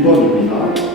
1번입니다.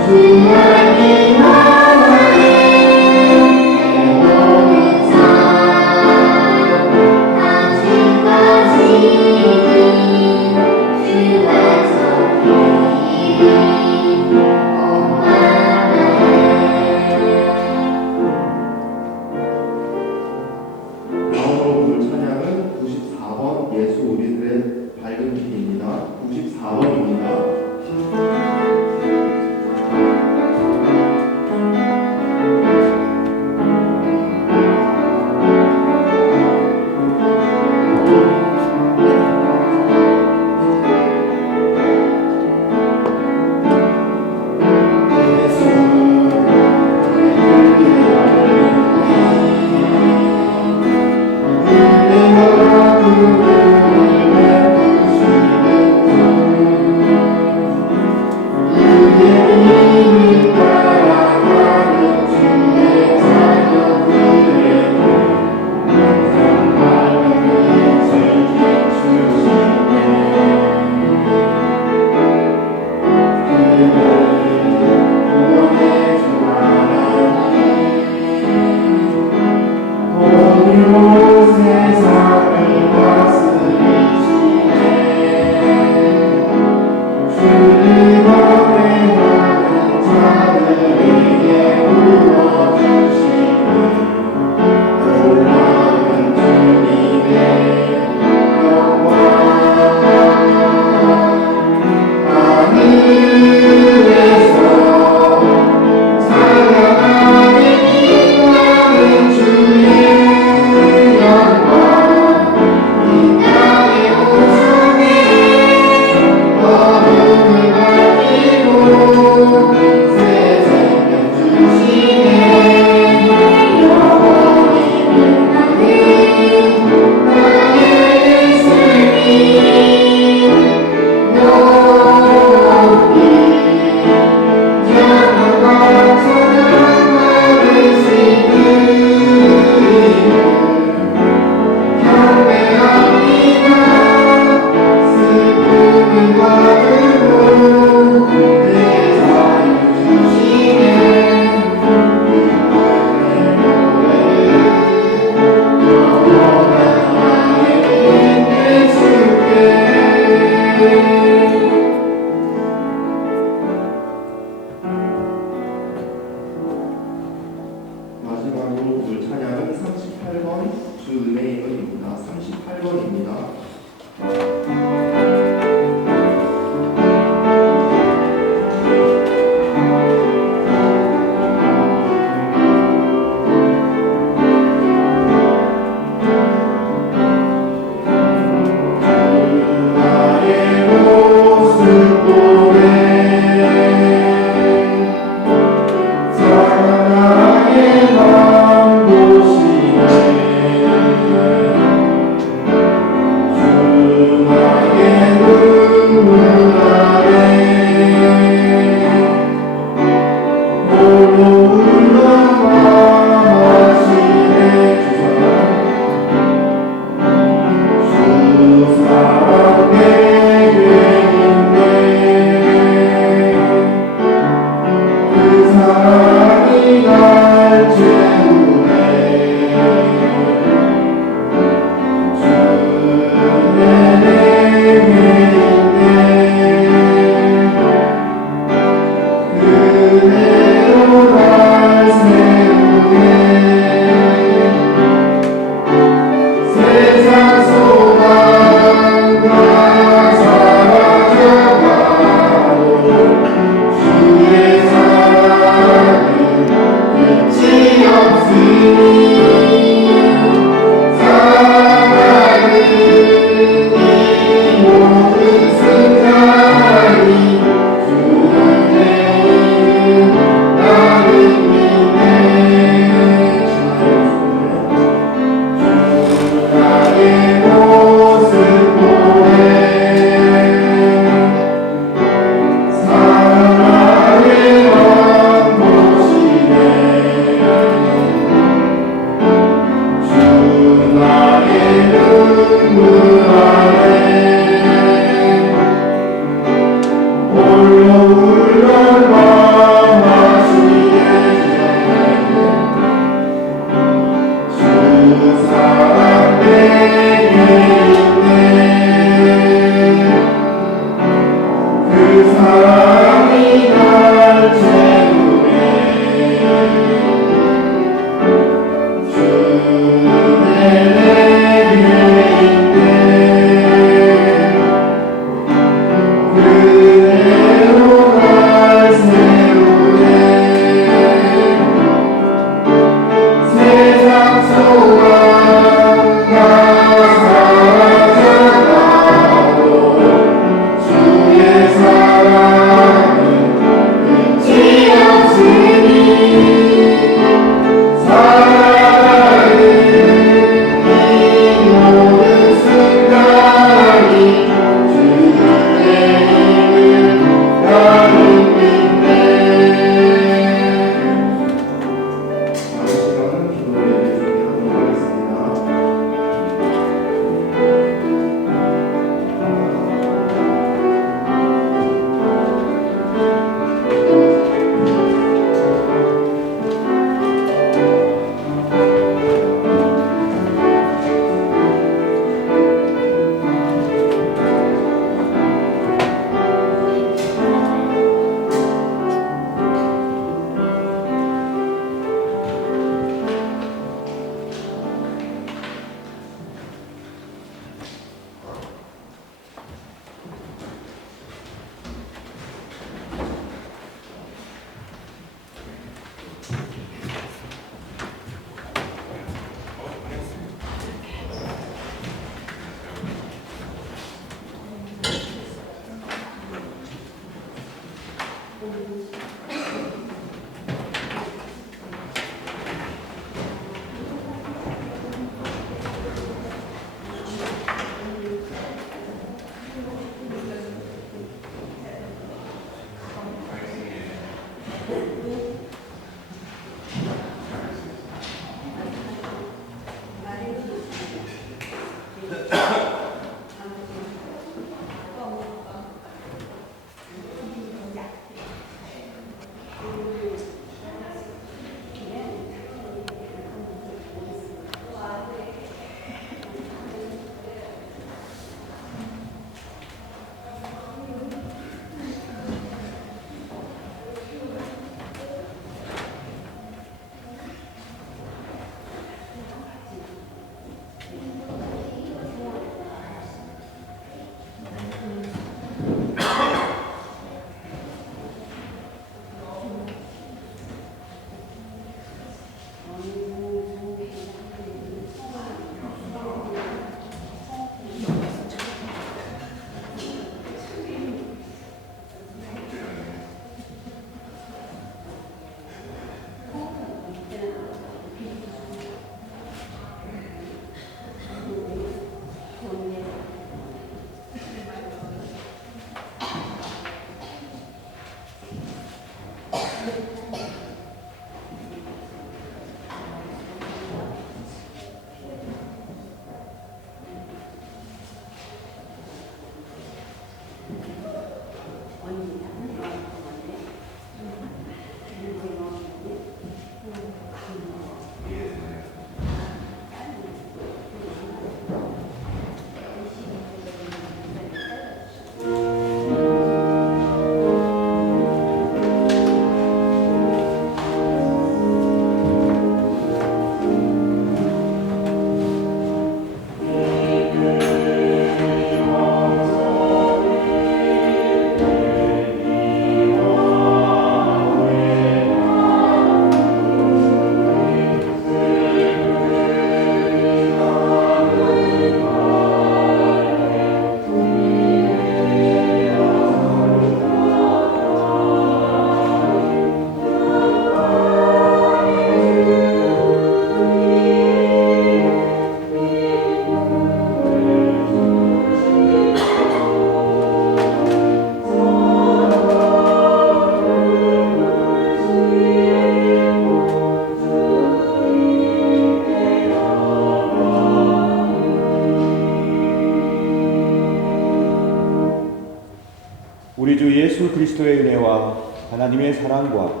우리 주 예수 그리스도의 은혜와 하나님의 사랑과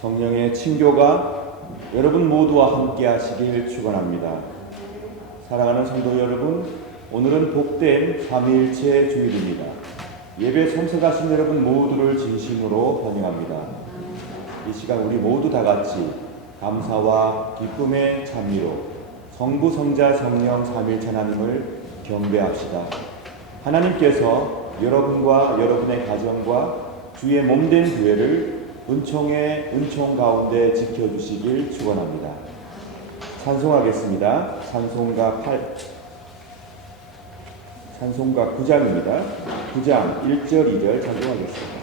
성령의 친교가 여러분 모두와 함께 하시길 축원합니다. 사랑하는 성도 여러분, 오늘은 복된 삼위일체 주일입니다. 예배 참석하신 여러분 모두를 진심으로 환영합니다. 이 시간 우리 모두 다 같이 감사와 기쁨의 찬미로 성부, 성자, 성령 삼위일체 하나님을 경배합시다. 하나님께서 여러분과 여러분의 가정과 주의 몸된 교회를 은총의 은총 가운데 지켜주시길 축원합니다. 찬송하겠습니다. 찬송가 9장입니다. 9장 1절 2절 찬송하겠습니다.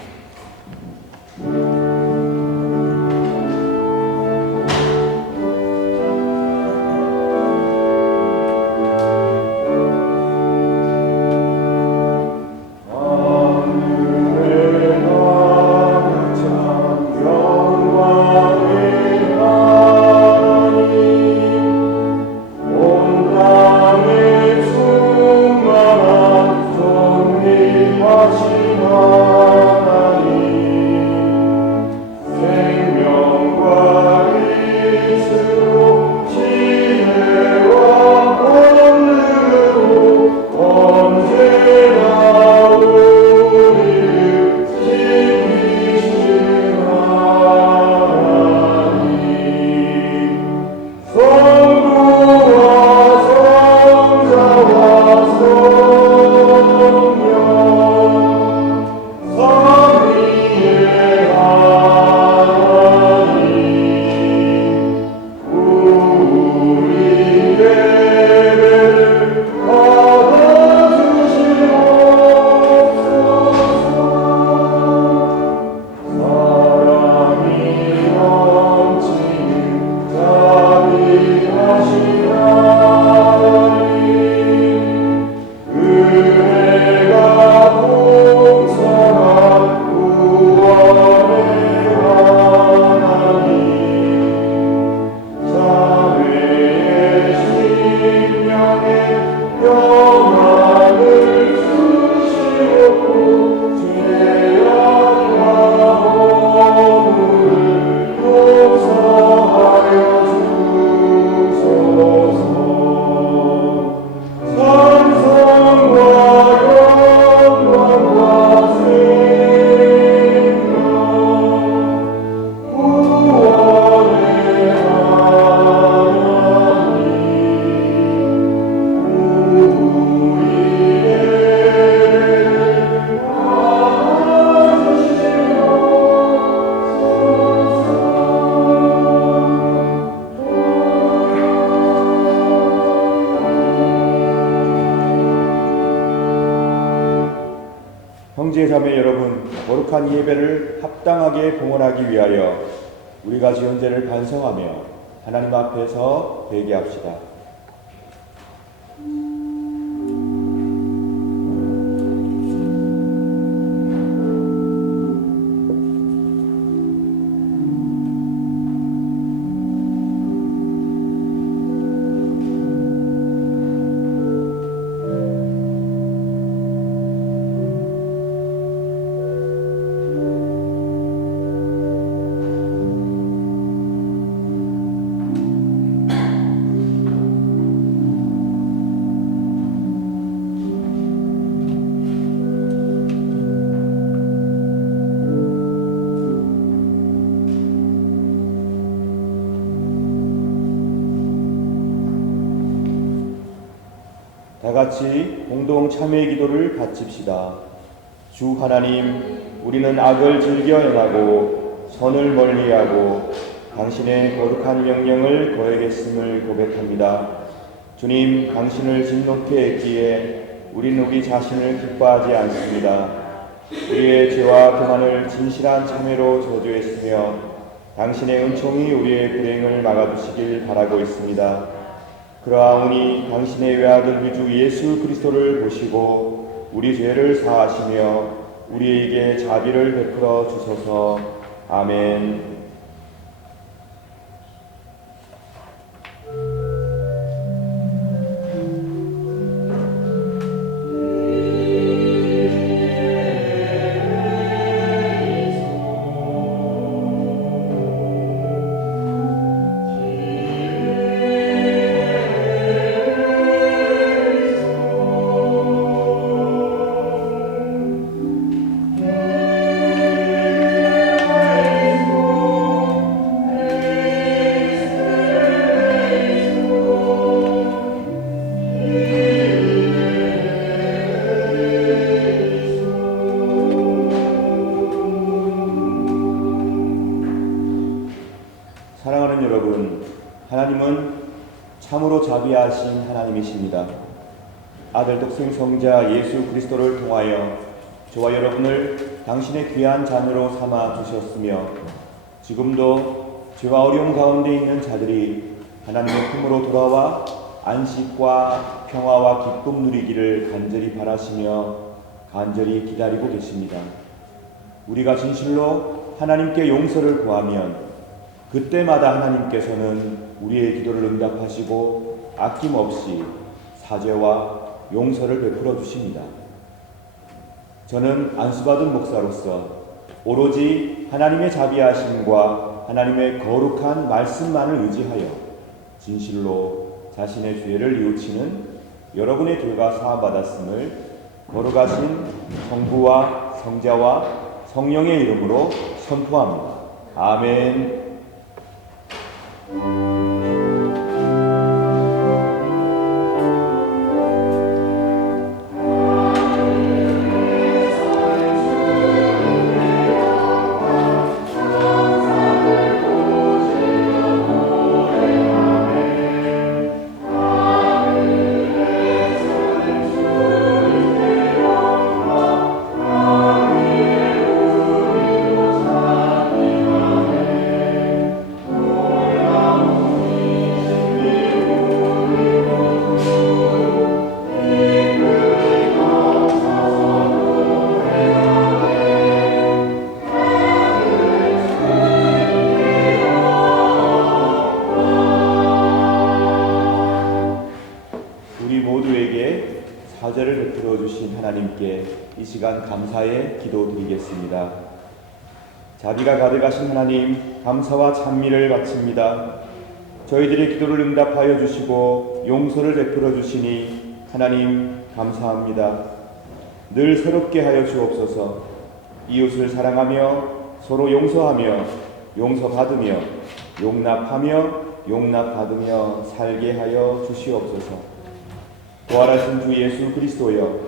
하시나 형제 자매 여러분, 거룩한 예배를 합당하게 봉헌하기 위하여 우리가 지은 죄를 반성하며 하나님 앞에서 회개합시다. 다 같이 공동 참회 기도를 바칩시다. 주 하나님, 우리는 악을 즐겨 행하고 선을 멀리하고 당신의 거룩한 명령을 거역했음을 고백합니다. 주님, 당신을 진노케 했기에 우리는 우리 자신을 기뻐하지 않습니다. 우리의 죄와 교만을 진실한 참회로 저주했으며 당신의 은총이 우리의 불행을 막아주시길 바라고 있습니다. 그러하오니 당신의 외아들 우리 주 예수 그리스도를 보시고 우리 죄를 사하시며 우리에게 자비를 베풀어 주소서. 아멘. 사랑하는 여러분, 하나님은 참으로 자비하신 하나님이십니다. 아들 독생 성자 예수 그리스도를 통하여 저와 여러분을 당신의 귀한 자녀로 삼아 주셨으며 지금도 죄와 어려움 가운데 있는 자들이 하나님의 품으로 돌아와 안식과 평화와 기쁨 누리기를 간절히 바라시며 간절히 기다리고 계십니다. 우리가 진실로 하나님께 용서를 구하면 그때마다 하나님께서는 우리의 기도를 응답하시고 아낌없이 사죄와 용서를 베풀어 주십니다. 저는 안수받은 목사로서 오로지 하나님의 자비하심과 하나님의 거룩한 말씀만을 의지하여 진실로 자신의 죄를 뉘우치는 여러분의 죄가 사함받았음을 거룩하신 성부와 성자와 성령의 이름으로 선포합니다. 아멘. 사죄를 베풀어 주신 하나님께 이 시간 감사의 기도 드리겠습니다. 자비가 가득하신 하나님, 감사와 찬미를 바칩니다. 저희들의 기도를 응답하여 주시고 용서를 베풀어 주시니 하나님 감사합니다. 늘 새롭게 하여 주옵소서. 이웃을 사랑하며 서로 용서하며 용서받으며 용납하며 용납받으며 살게 하여 주시옵소서. 부활하신 주 예수 그리스도여,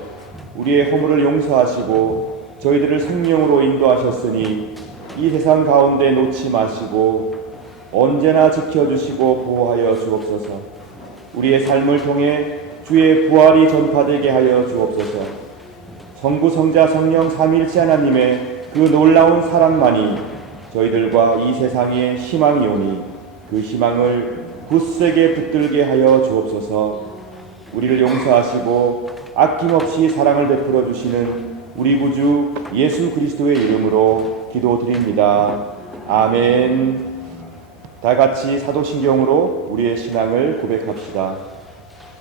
우리의 허물을 용서하시고 저희들을 생명으로 인도하셨으니 이 세상 가운데 놓지 마시고 언제나 지켜주시고 보호하여 주옵소서. 우리의 삶을 통해 주의 부활이 전파되게 하여 주옵소서. 성부, 성자, 성령 삼위일체 하나님의 그 놀라운 사랑만이 저희들과 이 세상의 희망이오니 그 희망을 굳세게 붙들게 하여 주옵소서. 우리를 용서하시고 아낌없이 사랑을 베풀어 주시는 우리 구주 예수 그리스도의 이름으로 기도드립니다. 아멘. 다 같이 사도신경으로 우리의 신앙을 고백합시다.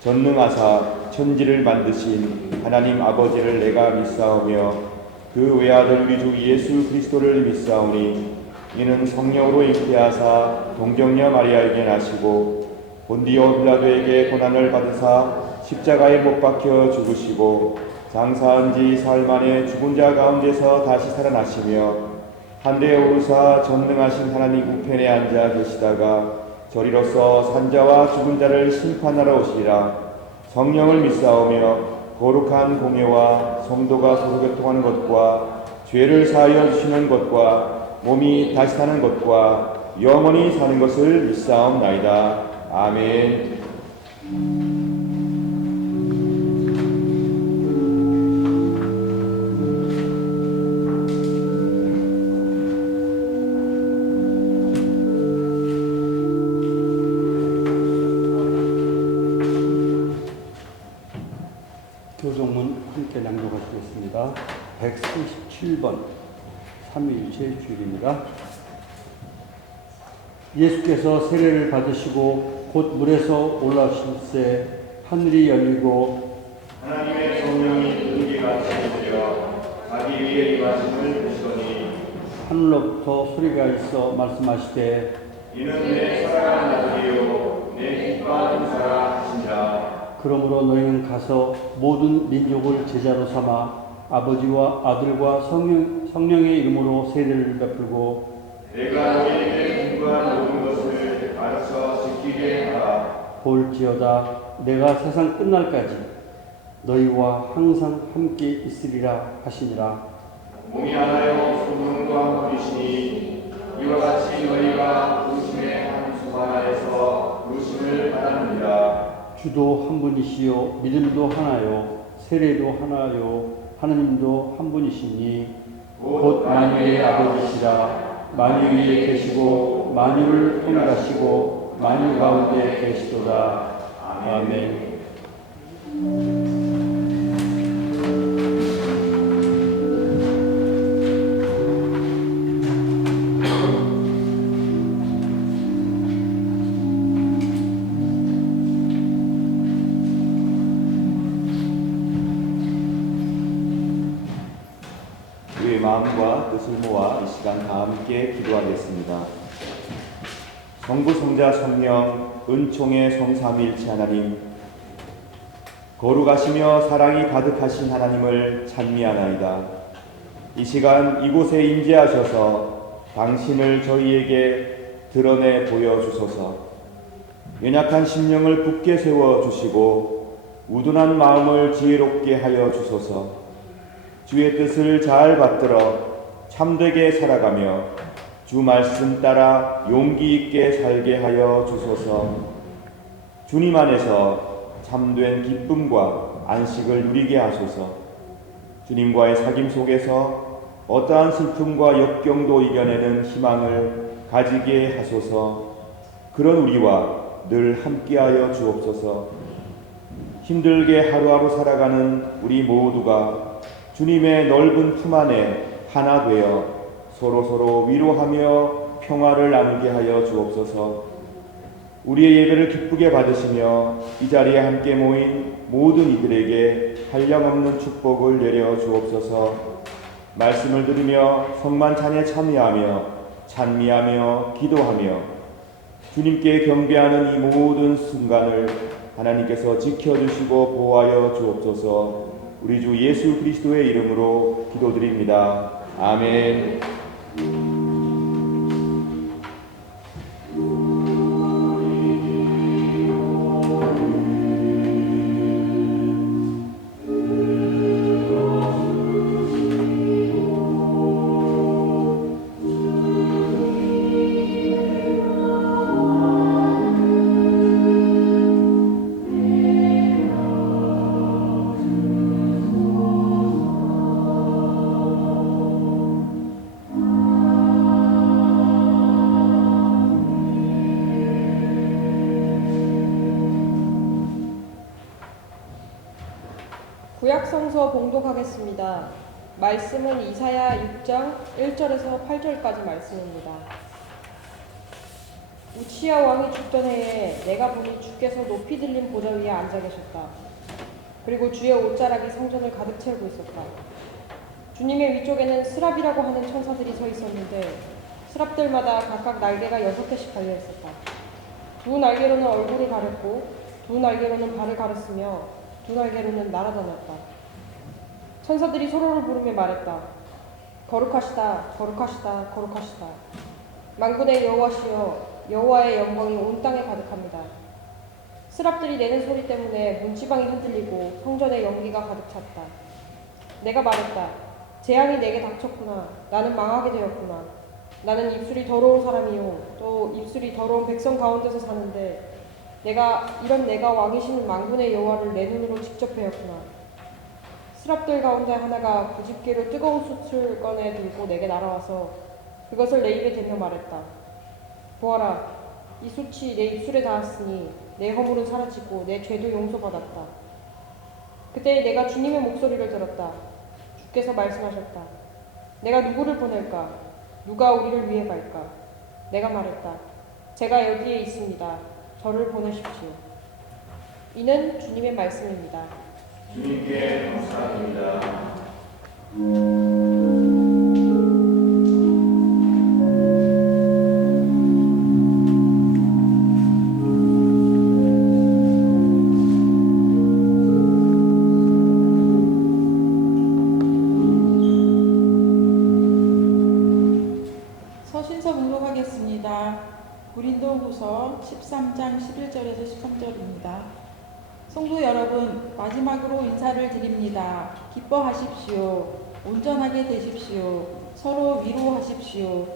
전능하사 천지를 만드신 하나님 아버지를 내가 믿사오며 그 외아들 우리 주 예수 그리스도를 믿사오니 이는 성령으로 잉태하사 동정녀 마리아에게 나시고 본디오 빌라도에게 고난을 받으사 십자가에 못 박혀 죽으시고 장사한 지 사흘 만에 죽은 자 가운데서 다시 살아나시며 한대에 오르사 전능하신 하나님 우편에 앉아 계시다가 저리로서 산자와 죽은 자를 심판하러 오시리라. 성령을 믿사오며 거룩한 공예와 성도가 서로 교통하는 것과 죄를 사하여 주시는 것과 몸이 다시 사는 것과 영원히 사는 것을 믿사옵나이다. 아멘. 교동문 함께 낭독하시겠습니다. 137번 삼위일체 주일입니다. 예수께서 세례를 받으시고 곧 물에서 올라오실새 하늘이 열리고 하나님의 성령이 등기같이 내려 자기 위에 임하심을 보시더니 하늘로부터 소리가 있어 말씀하시되 이는 내 사랑하는 아들이요 내 기뻐하는 자라 하시니라. 그러므로 너희는 가서 모든 민족을 제자로 삼아 아버지와 아들과 성령의 이름으로 세례를 베풀고 내가 너희에게 공부한 모든 것을 가르쳐 지키게 하라. 볼지어다 내가 세상 끝날까지 너희와 항상 함께 있으리라 하시니라. 몸이 하나요 소문과 한 분이시니 이와 같이 너희가 부르심의 한 수반 안에서 부르심을 받았느니라. 주도 한 분이시요 믿음도 하나요 세례도 하나요 하느님도 한 분이시니 곧 만유의 아버지시라. 만유 위에 계시고 만유를 통일하시고 만유 가운데 계시도다. 아멘. 우리의 마음과 뜻을 모아 이 시간 다 함께 기도하겠습니다. 성부, 성자, 성령, 은총의 성삼위일체 하나님, 거룩하시며 사랑이 가득하신 하나님을 찬미하나이다. 이 시간 이곳에 임재하셔서 당신을 저희에게 드러내 보여주소서. 연약한 심령을 굳게 세워주시고 우둔한 마음을 지혜롭게 하여 주소서. 주의 뜻을 잘 받들어 참되게 살아가며 주 말씀 따라 용기 있게 살게 하여 주소서. 주님 안에서 참된 기쁨과 안식을 누리게 하소서. 주님과의 사귐 속에서 어떠한 슬픔과 역경도 이겨내는 희망을 가지게 하소서. 그런 우리와 늘 함께하여 주옵소서. 힘들게 하루하루 살아가는 우리 모두가 주님의 넓은 품 안에 하나 되어 서로서로 위로하며 평화를 나누게 하여 주옵소서. 우리의 예배를 기쁘게 받으시며 이 자리에 함께 모인 모든 이들에게 한량없는 축복을 내려 주옵소서. 말씀을 들으며 성만찬에 참여하며 찬미하며 기도하며 주님께 경배하는 이 모든 순간을 하나님께서 지켜주시고 보호하여 주옵소서. 우리 주 예수 그리스도의 이름으로 기도드립니다. 아멘. 성서 봉독하겠습니다. 말씀은 이사야 6장 1절에서 8절까지 말씀입니다. 우치야 왕이 죽던 해에 내가 보니 주께서 높이 들린 보좌 위에 앉아 계셨다. 그리고 주의 옷자락이 성전을 가득 채우고 있었다. 주님의 위쪽에는 스랍이라고 하는 천사들이 서 있었는데 스랍들마다 각각 날개가 6개씩 달려 있었다. 두 날개로는 얼굴을 가렸고 두 날개로는 발을 가렸으며 두 날개로는 날아다녔다. 천사들이 서로를 부르며 말했다. 거룩하시다, 거룩하시다, 거룩하시다. 만군의 여호와시여, 여호와의 영광이 온 땅에 가득합니다. 스랍들이 내는 소리 때문에 문지방이 흔들리고 성전에 연기가 가득 찼다. 내가 말했다. 재앙이 내게 닥쳤구나. 나는 망하게 되었구나. 나는 입술이 더러운 사람이요 또 입술이 더러운 백성 가운데서 사는데 내가 왕이신 만군의 여호와를 내 눈으로 직접 배웠구나. 스랍들 가운데 하나가 부집개로 뜨거운 숯을 꺼내 들고 내게 날아와서 그것을 내 입에 대며 말했다. 보아라, 이 숯이 내 입술에 닿았으니 내 허물은 사라지고 내 죄도 용서받았다. 그때 내가 주님의 목소리를 들었다. 주께서 말씀하셨다. 내가 누구를 보낼까? 누가 우리를 위해 갈까? 내가 말했다. 제가 여기에 있습니다. 저를 보내십시오. 이는 주님의 말씀입니다. 주님께 감사합니다. 서신서 봉독하겠습니다. 고린도후서 13장 11절에서 13절입니다. 성도 여러분, 마지막으로 인사를 드립니다. 기뻐하십시오. 온전하게 되십시오. 서로 위로하십시오.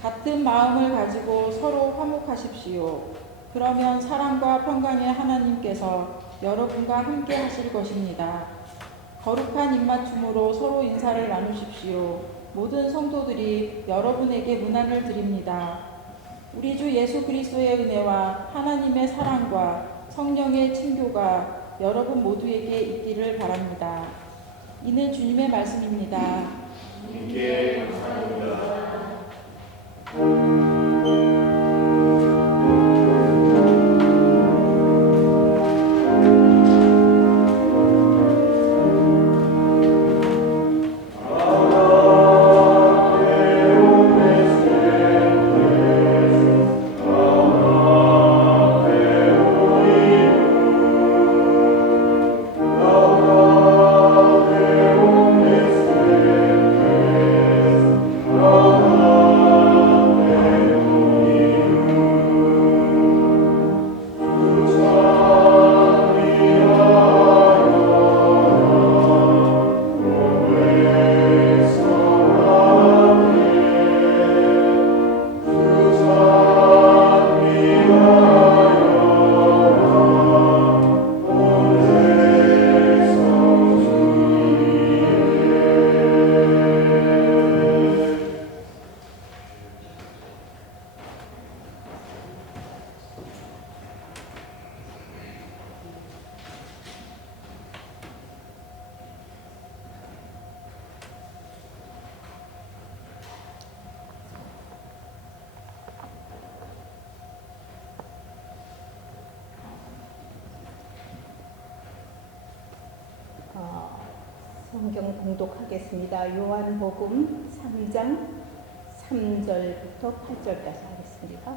같은 마음을 가지고 서로 화목하십시오. 그러면 사랑과 평강의 하나님께서 여러분과 함께 하실 것입니다. 거룩한 입맞춤으로 서로 인사를 나누십시오. 모든 성도들이 여러분에게 문안을 드립니다. 우리 주 예수 그리스도의 은혜와 하나님의 사랑과 성령의 친교가 여러분 모두에게 있기를 바랍니다. 이는 주님의 말씀입니다. 주님께 감사합니다. 성경 봉독하겠습니다. 요한복음 3장 3절부터 8절까지 하겠습니다.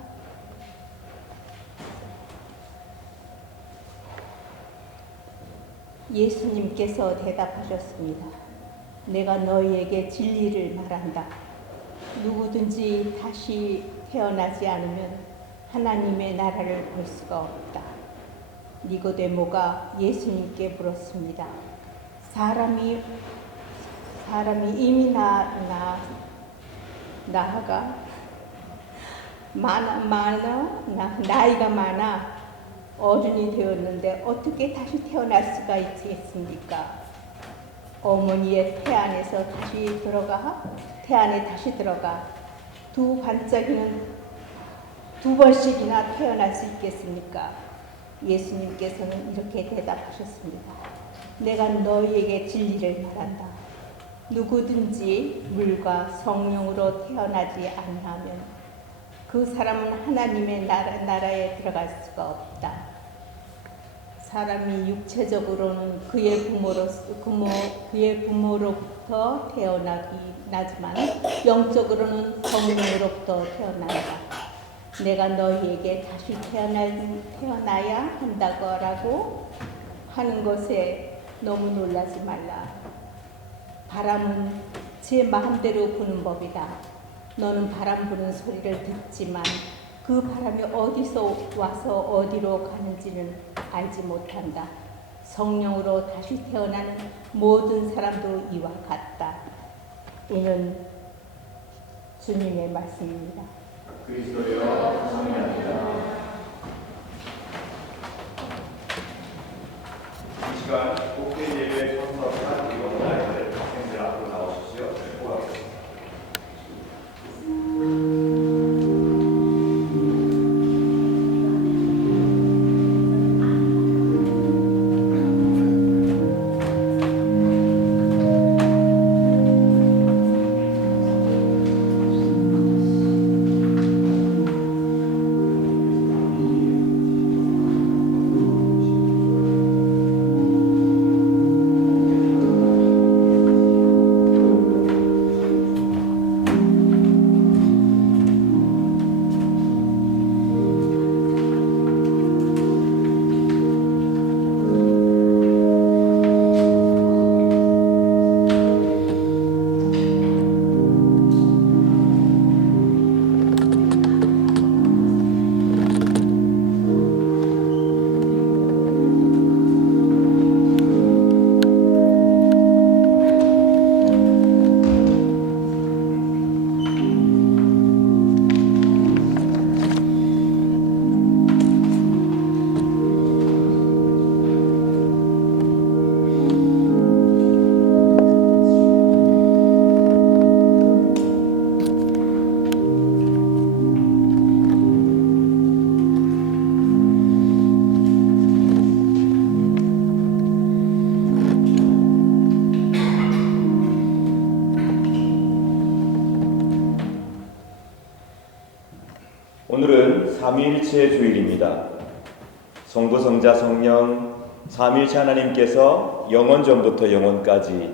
예수님께서 대답하셨습니다. 내가 너희에게 진리를 말한다. 누구든지 다시 태어나지 않으면 하나님의 나라를 볼 수가 없다. 니고데모가 예수님께 물었습니다. 사람이 이미 나이가 많아 어른이 되었는데 어떻게 다시 태어날 수가 있겠습니까? 어머니의 태 안에 다시 들어가 두 반짝이는 두 번씩이나 태어날 수 있겠습니까? 예수님께서는 이렇게 대답하셨습니다. 내가 너희에게 진리를 말한다. 누구든지 물과 성령으로 태어나지 아니하면 그 사람은 하나님의 나라에 들어갈 수가 없다. 사람이 육체적으로는 그의 부모로부터 나지만 영적으로는 성령으로부터 태어난다. 내가 너희에게 다시 태어나야 한다고 하는 것에 너무 놀라지 말라. 바람은 제 마음대로 부는 법이다. 너는 바람 부는 소리를 듣지만 그 바람이 어디서 와서 어디로 가는지는 알지 못한다. 성령으로 다시 태어나는 모든 사람도 이와 같다. 이는 주님의 말씀입니다. 그리스도여 성령이다. 이 시간 국회 예배 참석한 우리 원나이들 학생들 앞으로 나오십시오. 호하겠습니다. 오늘은 삼위일체 주일입니다. 성부, 성자, 성령, 삼위일체 하나님께서 영원 전부터 영원까지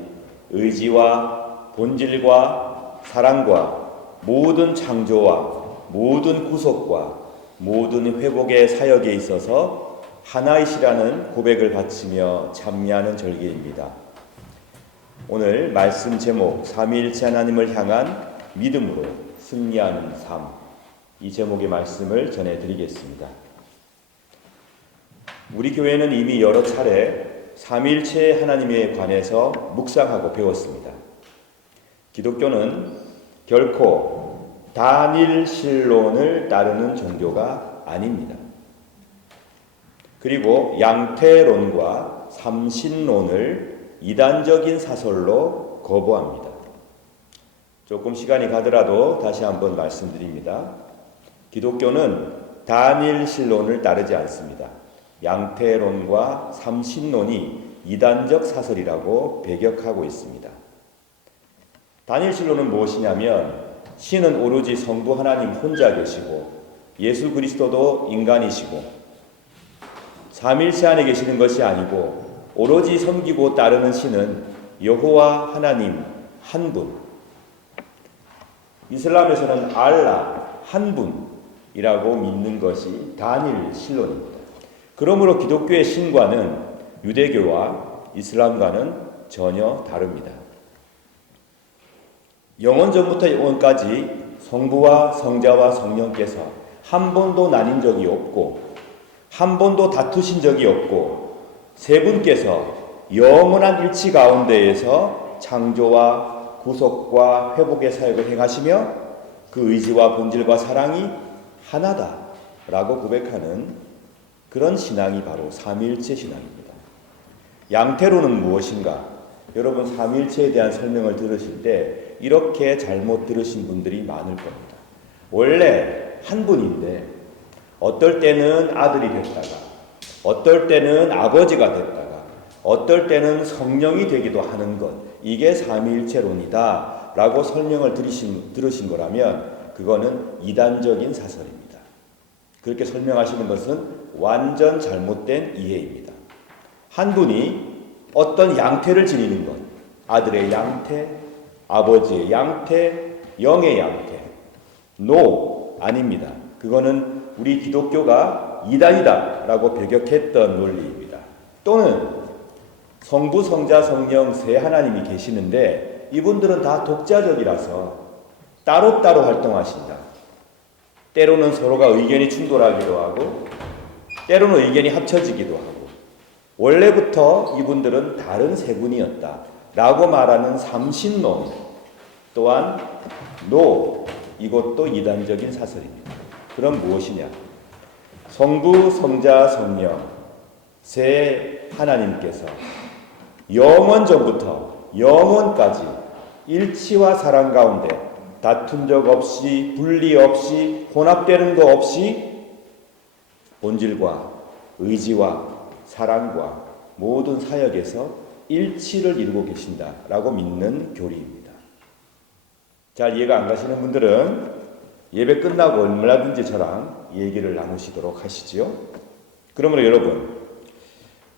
의지와 본질과 사랑과 모든 창조와 모든 구속과 모든 회복의 사역에 있어서 하나이시라는 고백을 바치며 참여하는 절기입니다. 오늘 말씀 제목 삼위일체 하나님을 향한 믿음으로 승리하는 삶, 이 제목의 말씀을 전해드리겠습니다. 우리 교회는 이미 여러 차례 삼위일체 하나님에 관해서 묵상하고 배웠습니다. 기독교는 결코 단일신론을 따르는 종교가 아닙니다. 그리고 양태론과 삼신론을 이단적인 사설로 거부합니다. 조금 시간이 가더라도 다시 한번 말씀드립니다. 기독교는 단일신론을 따르지 않습니다. 양태론과 삼신론이 이단적 사설이라고 배격하고 있습니다. 단일신론은 무엇이냐면 신은 오로지 성부 하나님 혼자 계시고 예수 그리스도도 인간이시고 삼일체 안에 계시는 것이 아니고 오로지 섬기고 따르는 신은 여호와 하나님 한 분, 이슬람에서는 알라 한 분이라고 믿는 것이 단일신론입니다. 그러므로 기독교의 신과는 유대교와 이슬람과는 전혀 다릅니다. 영원 전부터 영원까지 성부와 성자와 성령께서 한 번도 나뉜 적이 없고 한 번도 다투신 적이 없고 세 분께서 영원한 일치 가운데에서 창조와 구속과 회복의 사역을 행하시며 그 의지와 본질과 사랑이 하나다라고 고백하는 그런 신앙이 바로 삼위일체 신앙입니다. 양태론은 무엇인가? 여러분 삼위일체에 대한 설명을 들으실 때 이렇게 잘못 들으신 분들이 많을 겁니다. 원래 한 분인데 어떨 때는 아들이 됐다가 어떨 때는 아버지가 됐다가 어떨 때는 성령이 되기도 하는 것, 이게 삼위일체론이다 라고 설명을 들으신 거라면 그거는 이단적인 사설입니다. 그렇게 설명하시는 것은 완전 잘못된 이해입니다. 한 분이 어떤 양태를 지니는 것, 아들의 양태, 아버지의 양태, 영의 양태, 아닙니다. 그거는 우리 기독교가 이단이다 라고 배격했던 논리입니다. 또는 성부, 성자, 성령 세 하나님이 계시는데 이분들은 다 독자적이라서 따로따로 활동하신다. 때로는 서로가 의견이 충돌하기도 하고 때로는 의견이 합쳐지기도 하고 원래부터 이분들은 다른 세 분이었다 라고 말하는 삼신론 또한 이것도 이단적인 사설입니다. 그럼 무엇이냐? 성부, 성자, 성령 세 하나님께서 영원 전부터 영원까지 일치와 사랑 가운데 다툰 적 없이 분리 없이 혼합되는 거 없이 본질과 의지와 사랑과 모든 사역에서 일치를 이루고 계신다라고 믿는 교리입니다. 잘 이해가 안 가시는 분들은 예배 끝나고 얼마든지 저랑 얘기를 나누시도록 하시지요. 그러므로 여러분,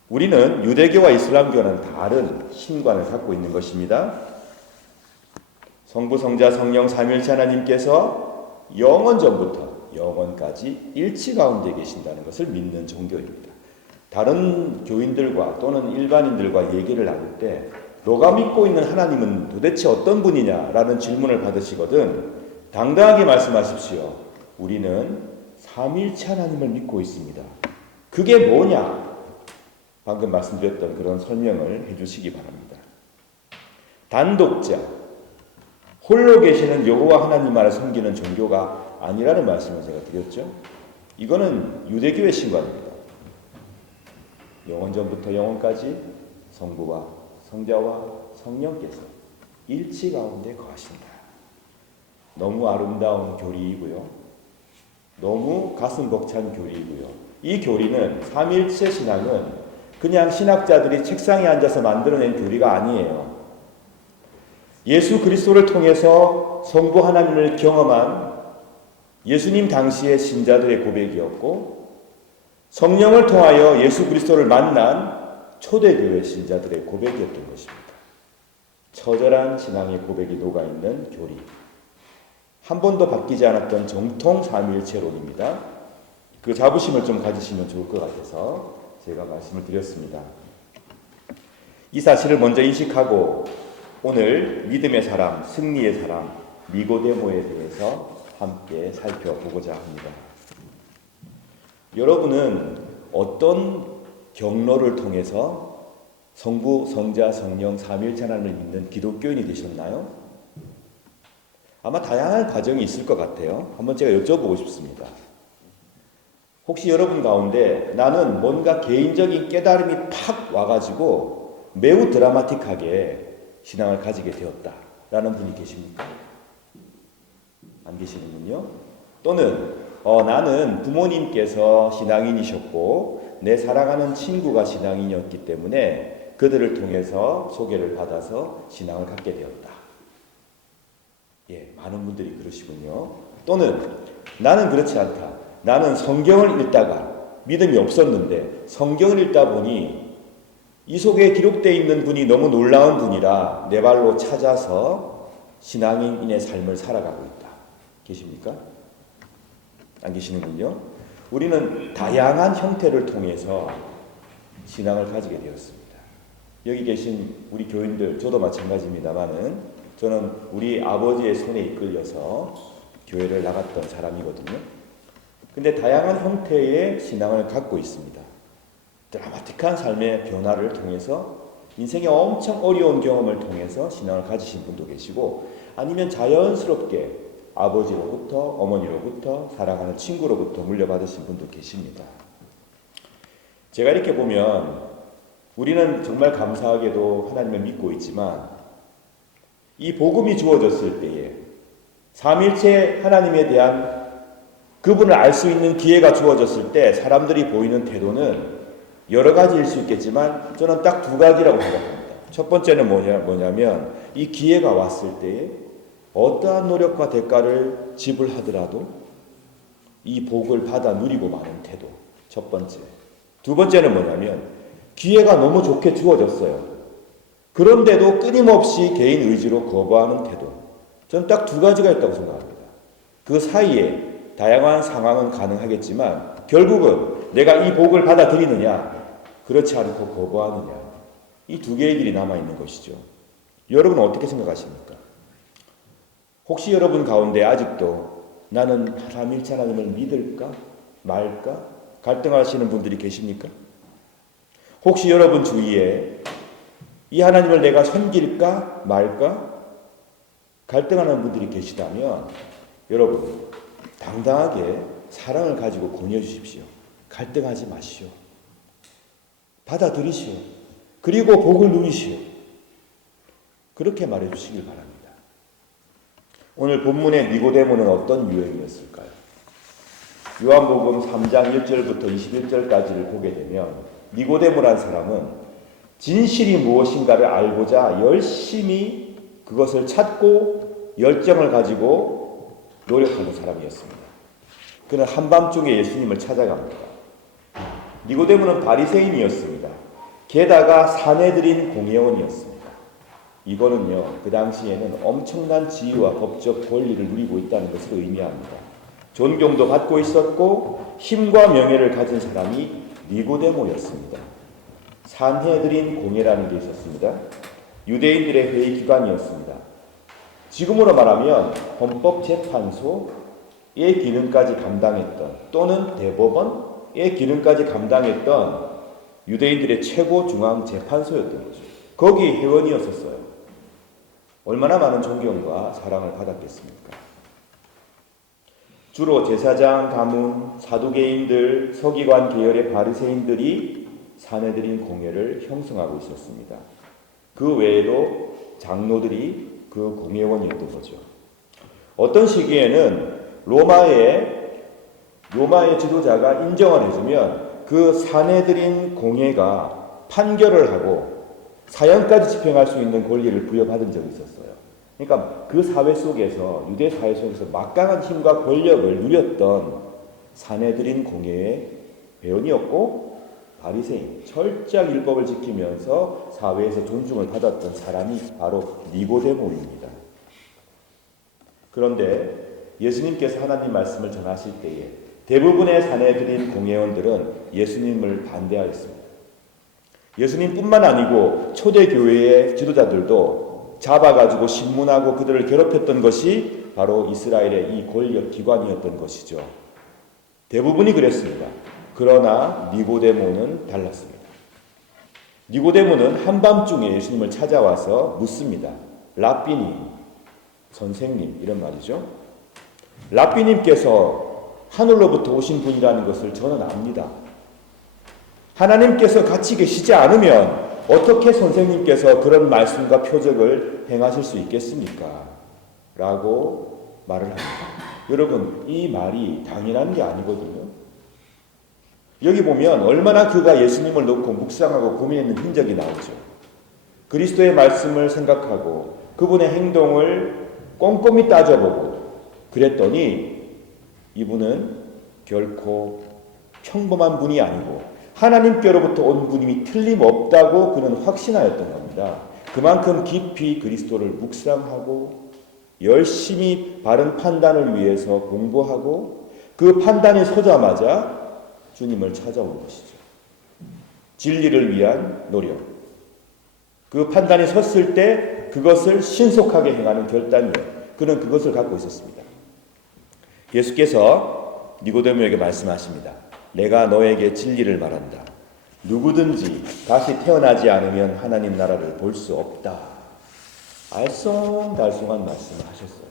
우리는 유대교와 이슬람교는 다른 신관을 갖고 있는 것입니다. 성부, 성자, 성령 삼위일체 하나님께서 영원 전부터 영원까지 일치 가운데 계신다는 것을 믿는 종교입니다. 다른 교인들과 또는 일반인들과 얘기를 나눌 때 너가 믿고 있는 하나님은 도대체 어떤 분이냐라는 질문을 받으시거든 당당하게 말씀하십시오. 우리는 삼위일체 하나님을 믿고 있습니다. 그게 뭐냐? 방금 말씀드렸던 그런 설명을 해주시기 바랍니다. 단독자, 홀로 계시는 여호와 하나님만을 섬기는 종교가 아니라는 말씀을 제가 드렸죠. 이거는 유대교의 신관입니다. 영원 전부터 영원까지 성부와 성자와 성령께서 일치 가운데 거하신다. 너무 아름다운 교리이고요. 너무 가슴 벅찬 교리이고요. 이 교리는 삼위일체 신앙은 그냥 신학자들이 책상에 앉아서 만들어낸 교리가 아니에요. 예수 그리스도를 통해서 성부 하나님을 경험한 예수님 당시의 신자들의 고백이었고 성령을 통하여 예수 그리스도를 만난 초대교회 신자들의 고백이었던 것입니다. 처절한 신앙의 고백이 녹아있는 교리. 한 번도 바뀌지 않았던 정통 삼위일체론입니다. 그 자부심을 좀 가지시면 좋을 것 같아서 제가 말씀을 드렸습니다. 이 사실을 먼저 인식하고 오늘 믿음의 사람, 승리의 사람, 니고데모에 대해서 함께 살펴보고자 합니다. 여러분은 어떤 경로를 통해서 성부, 성자, 성령, 삼위일체 하나님을 믿는 기독교인이 되셨나요? 아마 다양한 과정이 있을 것 같아요. 한번 제가 여쭤보고 싶습니다. 혹시 여러분 가운데 나는 뭔가 개인적인 깨달음이 팍 와가지고 매우 드라마틱하게 신앙을 가지게 되었다라는 분이 계십니까? 안 계시는군요. 또는 나는 부모님께서 신앙인이셨고 내 사랑하는 친구가 신앙인이었기 때문에 그들을 통해서 소개를 받아서 신앙을 갖게 되었다. 예, 많은 분들이 그러시군요. 또는 나는 그렇지 않다. 나는 성경을 읽다가 믿음이 없었는데 성경을 읽다 보니 이 속에 기록되어 있는 분이 너무 놀라운 분이라 내 발로 찾아서 신앙인의 삶을 살아가고 있다. 계십니까? 안 계시는군요. 우리는 다양한 형태를 통해서 신앙을 가지게 되었습니다. 여기 계신 우리 교인들, 저도 마찬가지입니다만은 저는 우리 아버지의 손에 이끌려서 교회를 나갔던 사람이거든요. 근데 다양한 형태의 신앙을 갖고 있습니다. 드라마틱한 삶의 변화를 통해서 인생의 엄청 어려운 경험을 통해서 신앙을 가지신 분도 계시고 아니면 자연스럽게 아버지로부터 어머니로부터 사랑하는 친구로부터 물려받으신 분도 계십니다. 제가 이렇게 보면 우리는 정말 감사하게도 하나님을 믿고 있지만 이 복음이 주어졌을 때에 삼위일체 하나님에 대한 그분을 알 수 있는 기회가 주어졌을 때 사람들이 보이는 태도는 여러 가지일 수 있겠지만 저는 딱 두 가지라고 생각합니다. 첫 번째는 뭐냐면 이 기회가 왔을 때에 어떠한 노력과 대가를 지불하더라도 이 복을 받아 누리고 마는 태도. 첫 번째. 두 번째는 뭐냐면 기회가 너무 좋게 주어졌어요. 그런데도 끊임없이 개인 의지로 거부하는 태도. 저는 딱 두 가지가 있다고 생각합니다. 그 사이에 다양한 상황은 가능하겠지만 결국은 내가 이 복을 받아들이느냐, 그렇지 않고 거부하느냐, 이 두 개의 길이 남아있는 것이죠. 여러분은 어떻게 생각하십니까? 혹시 여러분 가운데 아직도 나는 삼위일체 하나님을 믿을까 말까 갈등하시는 분들이 계십니까? 혹시 여러분 주위에 이 하나님을 내가 섬길까 말까 갈등하는 분들이 계시다면 여러분 당당하게 사랑을 가지고 권유해 주십시오. 갈등하지 마시오. 받아들이시오. 그리고 복을 누리시오. 그렇게 말해 주시길 바랍니다. 오늘 본문의 니고데모는 어떤 유형이었을까요? 요한복음 3장 1절부터 21절까지를 보게 되면 니고데모란 사람은 진실이 무엇인가를 알고자 열심히 그것을 찾고 열정을 가지고 노력하는 사람이었습니다. 그는 한밤중에 예수님을 찾아갑니다. 니고데모는 바리새인이었습니다. 게다가 사내들인 공회원이었습니다. 이거는요, 그 당시에는 엄청난 지위와 법적 권리를 누리고 있다는 것을 의미합니다. 존경도 받고 있었고 힘과 명예를 가진 사람이 니고데모였습니다. 산헤드린 공회라는 게 있었습니다. 유대인들의 회의 기관이었습니다. 지금으로 말하면 헌법재판소의 기능까지 감당했던 또는 대법원의 기능까지 감당했던 유대인들의 최고 중앙 재판소였던 거죠. 거기 회원이었었어요. 얼마나 많은 존경과 사랑을 받았겠습니까? 주로 제사장, 가문, 사두개인들, 서기관 계열의 바리새인들이 사내들인 공회를 형성하고 있었습니다. 그 외에도 장로들이 그 공회원이었던 거죠. 어떤 시기에는 로마의 지도자가 인정을 해주면 그 사내들인 공회가 판결을 하고 사형까지 집행할 수 있는 권리를 부여받은 적이 있었어요. 그러니까 그 사회 속에서, 유대 사회 속에서 막강한 힘과 권력을 누렸던 사내들인 공회의 회원이었고 바리새인, 철저히 율법을 지키면서 사회에서 존중을 받았던 사람이 바로 니고데모입니다. 그런데 예수님께서 하나님 말씀을 전하실 때에 대부분의 사내들인 공회원들은 예수님을 반대하였습니다. 예수님뿐만 아니고 초대교회의 지도자들도 잡아가지고 신문하고 그들을 괴롭혔던 것이 바로 이스라엘의 이 권력 기관이었던 것이죠. 대부분이 그랬습니다. 그러나 니고데모는 달랐습니다. 니고데모는 한밤중에 예수님을 찾아와서 묻습니다. 랍비님, 선생님, 이런 말이죠. 랍비님께서 하늘로부터 오신 분이라는 것을 저는 압니다. 하나님께서 같이 계시지 않으면 어떻게 선생님께서 그런 말씀과 표적을 행하실 수 있겠습니까? 라고 말을 합니다. 여러분, 이 말이 당연한 게 아니거든요. 여기 보면 얼마나 그가 예수님을 놓고 묵상하고 고민했는 흔적이 나오죠. 그리스도의 말씀을 생각하고 그분의 행동을 꼼꼼히 따져보고 그랬더니 이분은 결코 평범한 분이 아니고 하나님께로부터 온 분임이 틀림없다고 그는 확신하였던 겁니다. 그만큼 깊이 그리스도를 묵상하고 열심히 바른 판단을 위해서 공부하고 그 판단이 서자마자 주님을 찾아온 것이죠. 진리를 위한 노력. 그 판단이 섰을 때 그것을 신속하게 행하는 결단력. 그는 그것을 갖고 있었습니다. 예수께서 니고데모에게 말씀하십니다. 내가 너에게 진리를 말한다. 누구든지 다시 태어나지 않으면 하나님 나라를 볼 수 없다. 알쏭달쏭한 말씀을 하셨어요.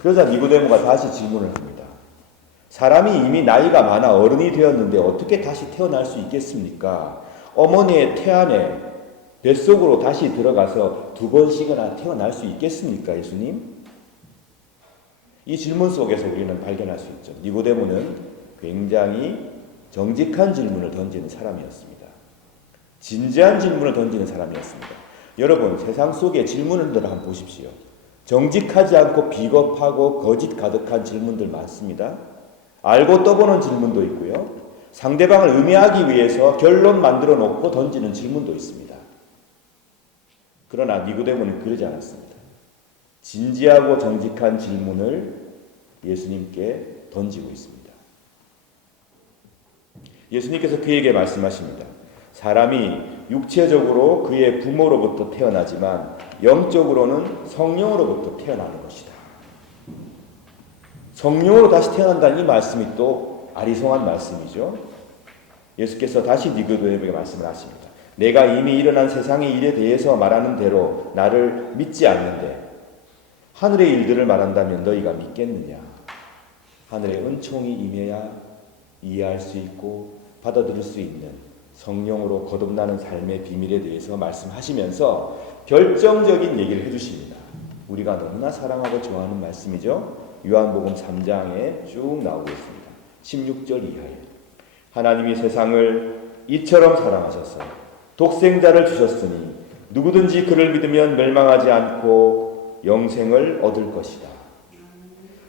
그러자 니고데모가 다시 질문을 합니다. 사람이 이미 나이가 많아 어른이 되었는데 어떻게 다시 태어날 수 있겠습니까? 어머니의 태안에 뱃속으로 다시 들어가서 2번씩이나 태어날 수 있겠습니까, 예수님? 이 질문 속에서 우리는 발견할 수 있죠. 니고데모는 굉장히 정직한 질문을 던지는 사람이었습니다. 진지한 질문을 던지는 사람이었습니다. 여러분, 세상 속의 질문들을 한번 보십시오. 정직하지 않고 비겁하고 거짓 가득한 질문들 많습니다. 알고 떠보는 질문도 있고요. 상대방을 음해하기 위해서 결론 만들어 놓고 던지는 질문도 있습니다. 그러나 니고데모는 그러지 않았습니다. 진지하고 정직한 질문을 예수님께 던지고 있습니다. 예수님께서 그에게 말씀하십니다. 사람이 육체적으로 그의 부모로부터 태어나지만 영적으로는 성령으로부터 태어나는 것이다. 성령으로 다시 태어난다는 이 말씀이 또 아리송한 말씀이죠. 예수께서 다시 니고데모에게 말씀을 하십니다. 내가 이미 일어난 세상의 일에 대해서 말하는 대로 나를 믿지 않는데 하늘의 일들을 말한다면 너희가 믿겠느냐? 하늘의 은총이 임해야 이해할 수 있고 받아들일 수 있는 성령으로 거듭나는 삶의 비밀에 대해서 말씀하시면서 결정적인 얘기를 해주십니다. 우리가 너무나 사랑하고 좋아하는 말씀이죠. 요한복음 3장에 쭉 나오고 있습니다. 16절 이하에 하나님이 세상을 이처럼 사랑하셔서 독생자를 주셨으니 누구든지 그를 믿으면 멸망하지 않고 영생을 얻을 것이다.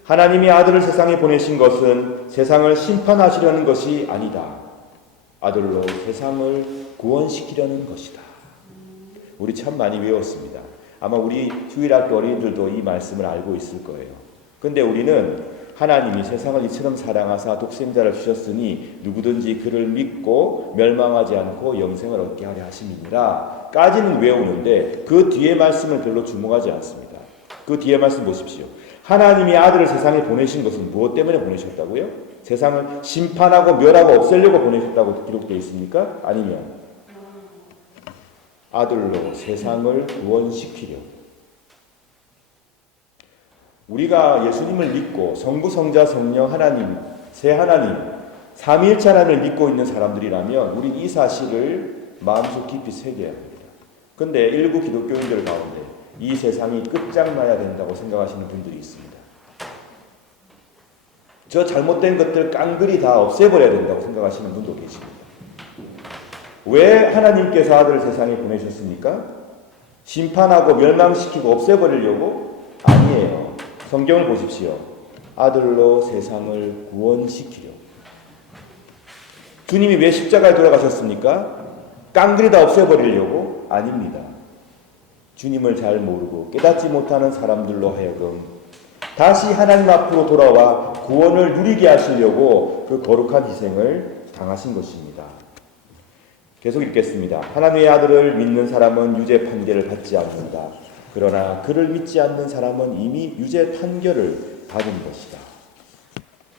하나님이 아들을 세상에 보내신 것은 세상을 심판하시려는 것이 아니다. 아들로 세상을 구원시키려는 것이다. 우리 참 많이 외웠습니다. 아마 우리 주일학교 어린이들도 이 말씀을 알고 있을 거예요. 근데 우리는 하나님이 세상을 이처럼 사랑하사 독생자를 주셨으니 누구든지 그를 믿고 멸망하지 않고 영생을 얻게 하려 하심이니라 까지는 외우는데 그 뒤에 말씀을 별로 주목하지 않습니다. 그 뒤에 말씀 보십시오. 하나님이 아들을 세상에 보내신 것은 무엇 때문에 보내셨다고요? 세상을 심판하고 멸하고 없애려고 보내셨다고 기록되어 있습니까? 아니면 아들로 세상을 구원시키려. 우리가 예수님을 믿고 성부, 성자, 성령 하나님, 세 하나님, 삼위일체 하나님을 믿고 있는 사람들이라면 우린 이 사실을 마음속 깊이 새겨야 합니다. 근데 일부 기독교인들 가운데 이 세상이 끝장나야 된다고 생각하시는 분들이 있습니다. 저 잘못된 것들 깡그리 다 없애버려야 된다고 생각하시는 분도 계십니다. 왜 하나님께서 아들을 세상에 보내셨습니까? 심판하고 멸망시키고 없애버리려고? 아니에요. 성경을 보십시오. 아들로 세상을 구원시키려. 주님이 왜 십자가에 돌아가셨습니까? 깡그리 다 없애버리려고? 아닙니다. 주님을 잘 모르고 깨닫지 못하는 사람들로 하여금 다시 하나님 앞으로 돌아와 구원을 누리게 하시려고 그 거룩한 희생을 당하신 것입니다. 계속 읽겠습니다. 하나님의 아들을 믿는 사람은 유죄 판결을 받지 않는다. 그러나 그를 믿지 않는 사람은 이미 유죄 판결을 받은 것이다.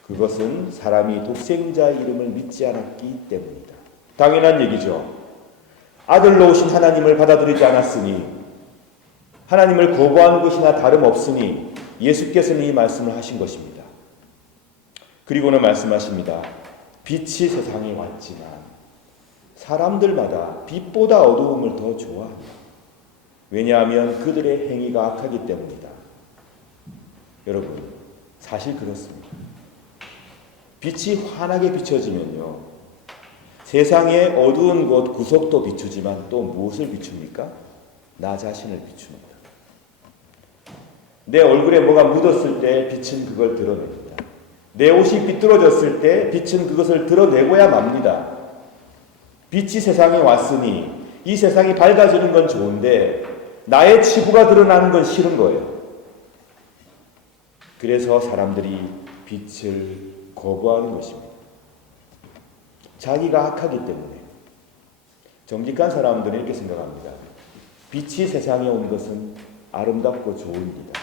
그것은 사람이 독생자의 이름을 믿지 않았기 때문이다. 당연한 얘기죠. 아들로 오신 하나님을 받아들이지 않았으니 하나님을 거부하는 것이나 다름없으니 예수께서는 이 말씀을 하신 것입니다. 그리고는 말씀하십니다. 빛이 세상에 왔지만 사람들마다 빛보다 어두움을 더 좋아합니다. 왜냐하면 그들의 행위가 악하기 때문이다. 여러분, 사실 그렇습니다. 빛이 환하게 비춰지면요, 세상의 어두운 곳 구석도 비추지만 또 무엇을 비춥니까? 나 자신을 비춥니다. 내 얼굴에 뭐가 묻었을 때 빛은 그걸 드러냅니다. 내 옷이 비뚤어졌을 때 빛은 그것을 드러내고야 맙니다. 빛이 세상에 왔으니 이 세상이 밝아지는 건 좋은데 나의 치부가 드러나는 건 싫은 거예요. 그래서 사람들이 빛을 거부하는 것입니다. 자기가 악하기 때문에. 정직한 사람들은 이렇게 생각합니다. 빛이 세상에 온 것은 아름답고 좋은 일이다.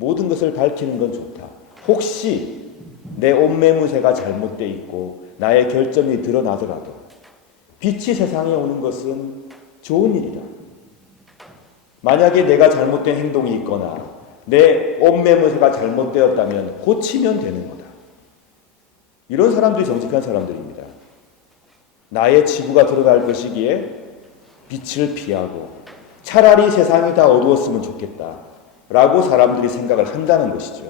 모든 것을 밝히는 건 좋다. 혹시 내 옷매무새가 잘못되어 있고 나의 결점이 드러나더라도 빛이 세상에 오는 것은 좋은 일이다. 만약에 내가 잘못된 행동이 있거나 내 옷매무새가 잘못되었다면 고치면 되는 거다. 이런 사람들이 정직한 사람들입니다. 나의 치부가 드러날 것이기에 빛을 피하고 차라리 세상이 다 어두웠으면 좋겠다 라고 사람들이 생각을 한다는 것이죠.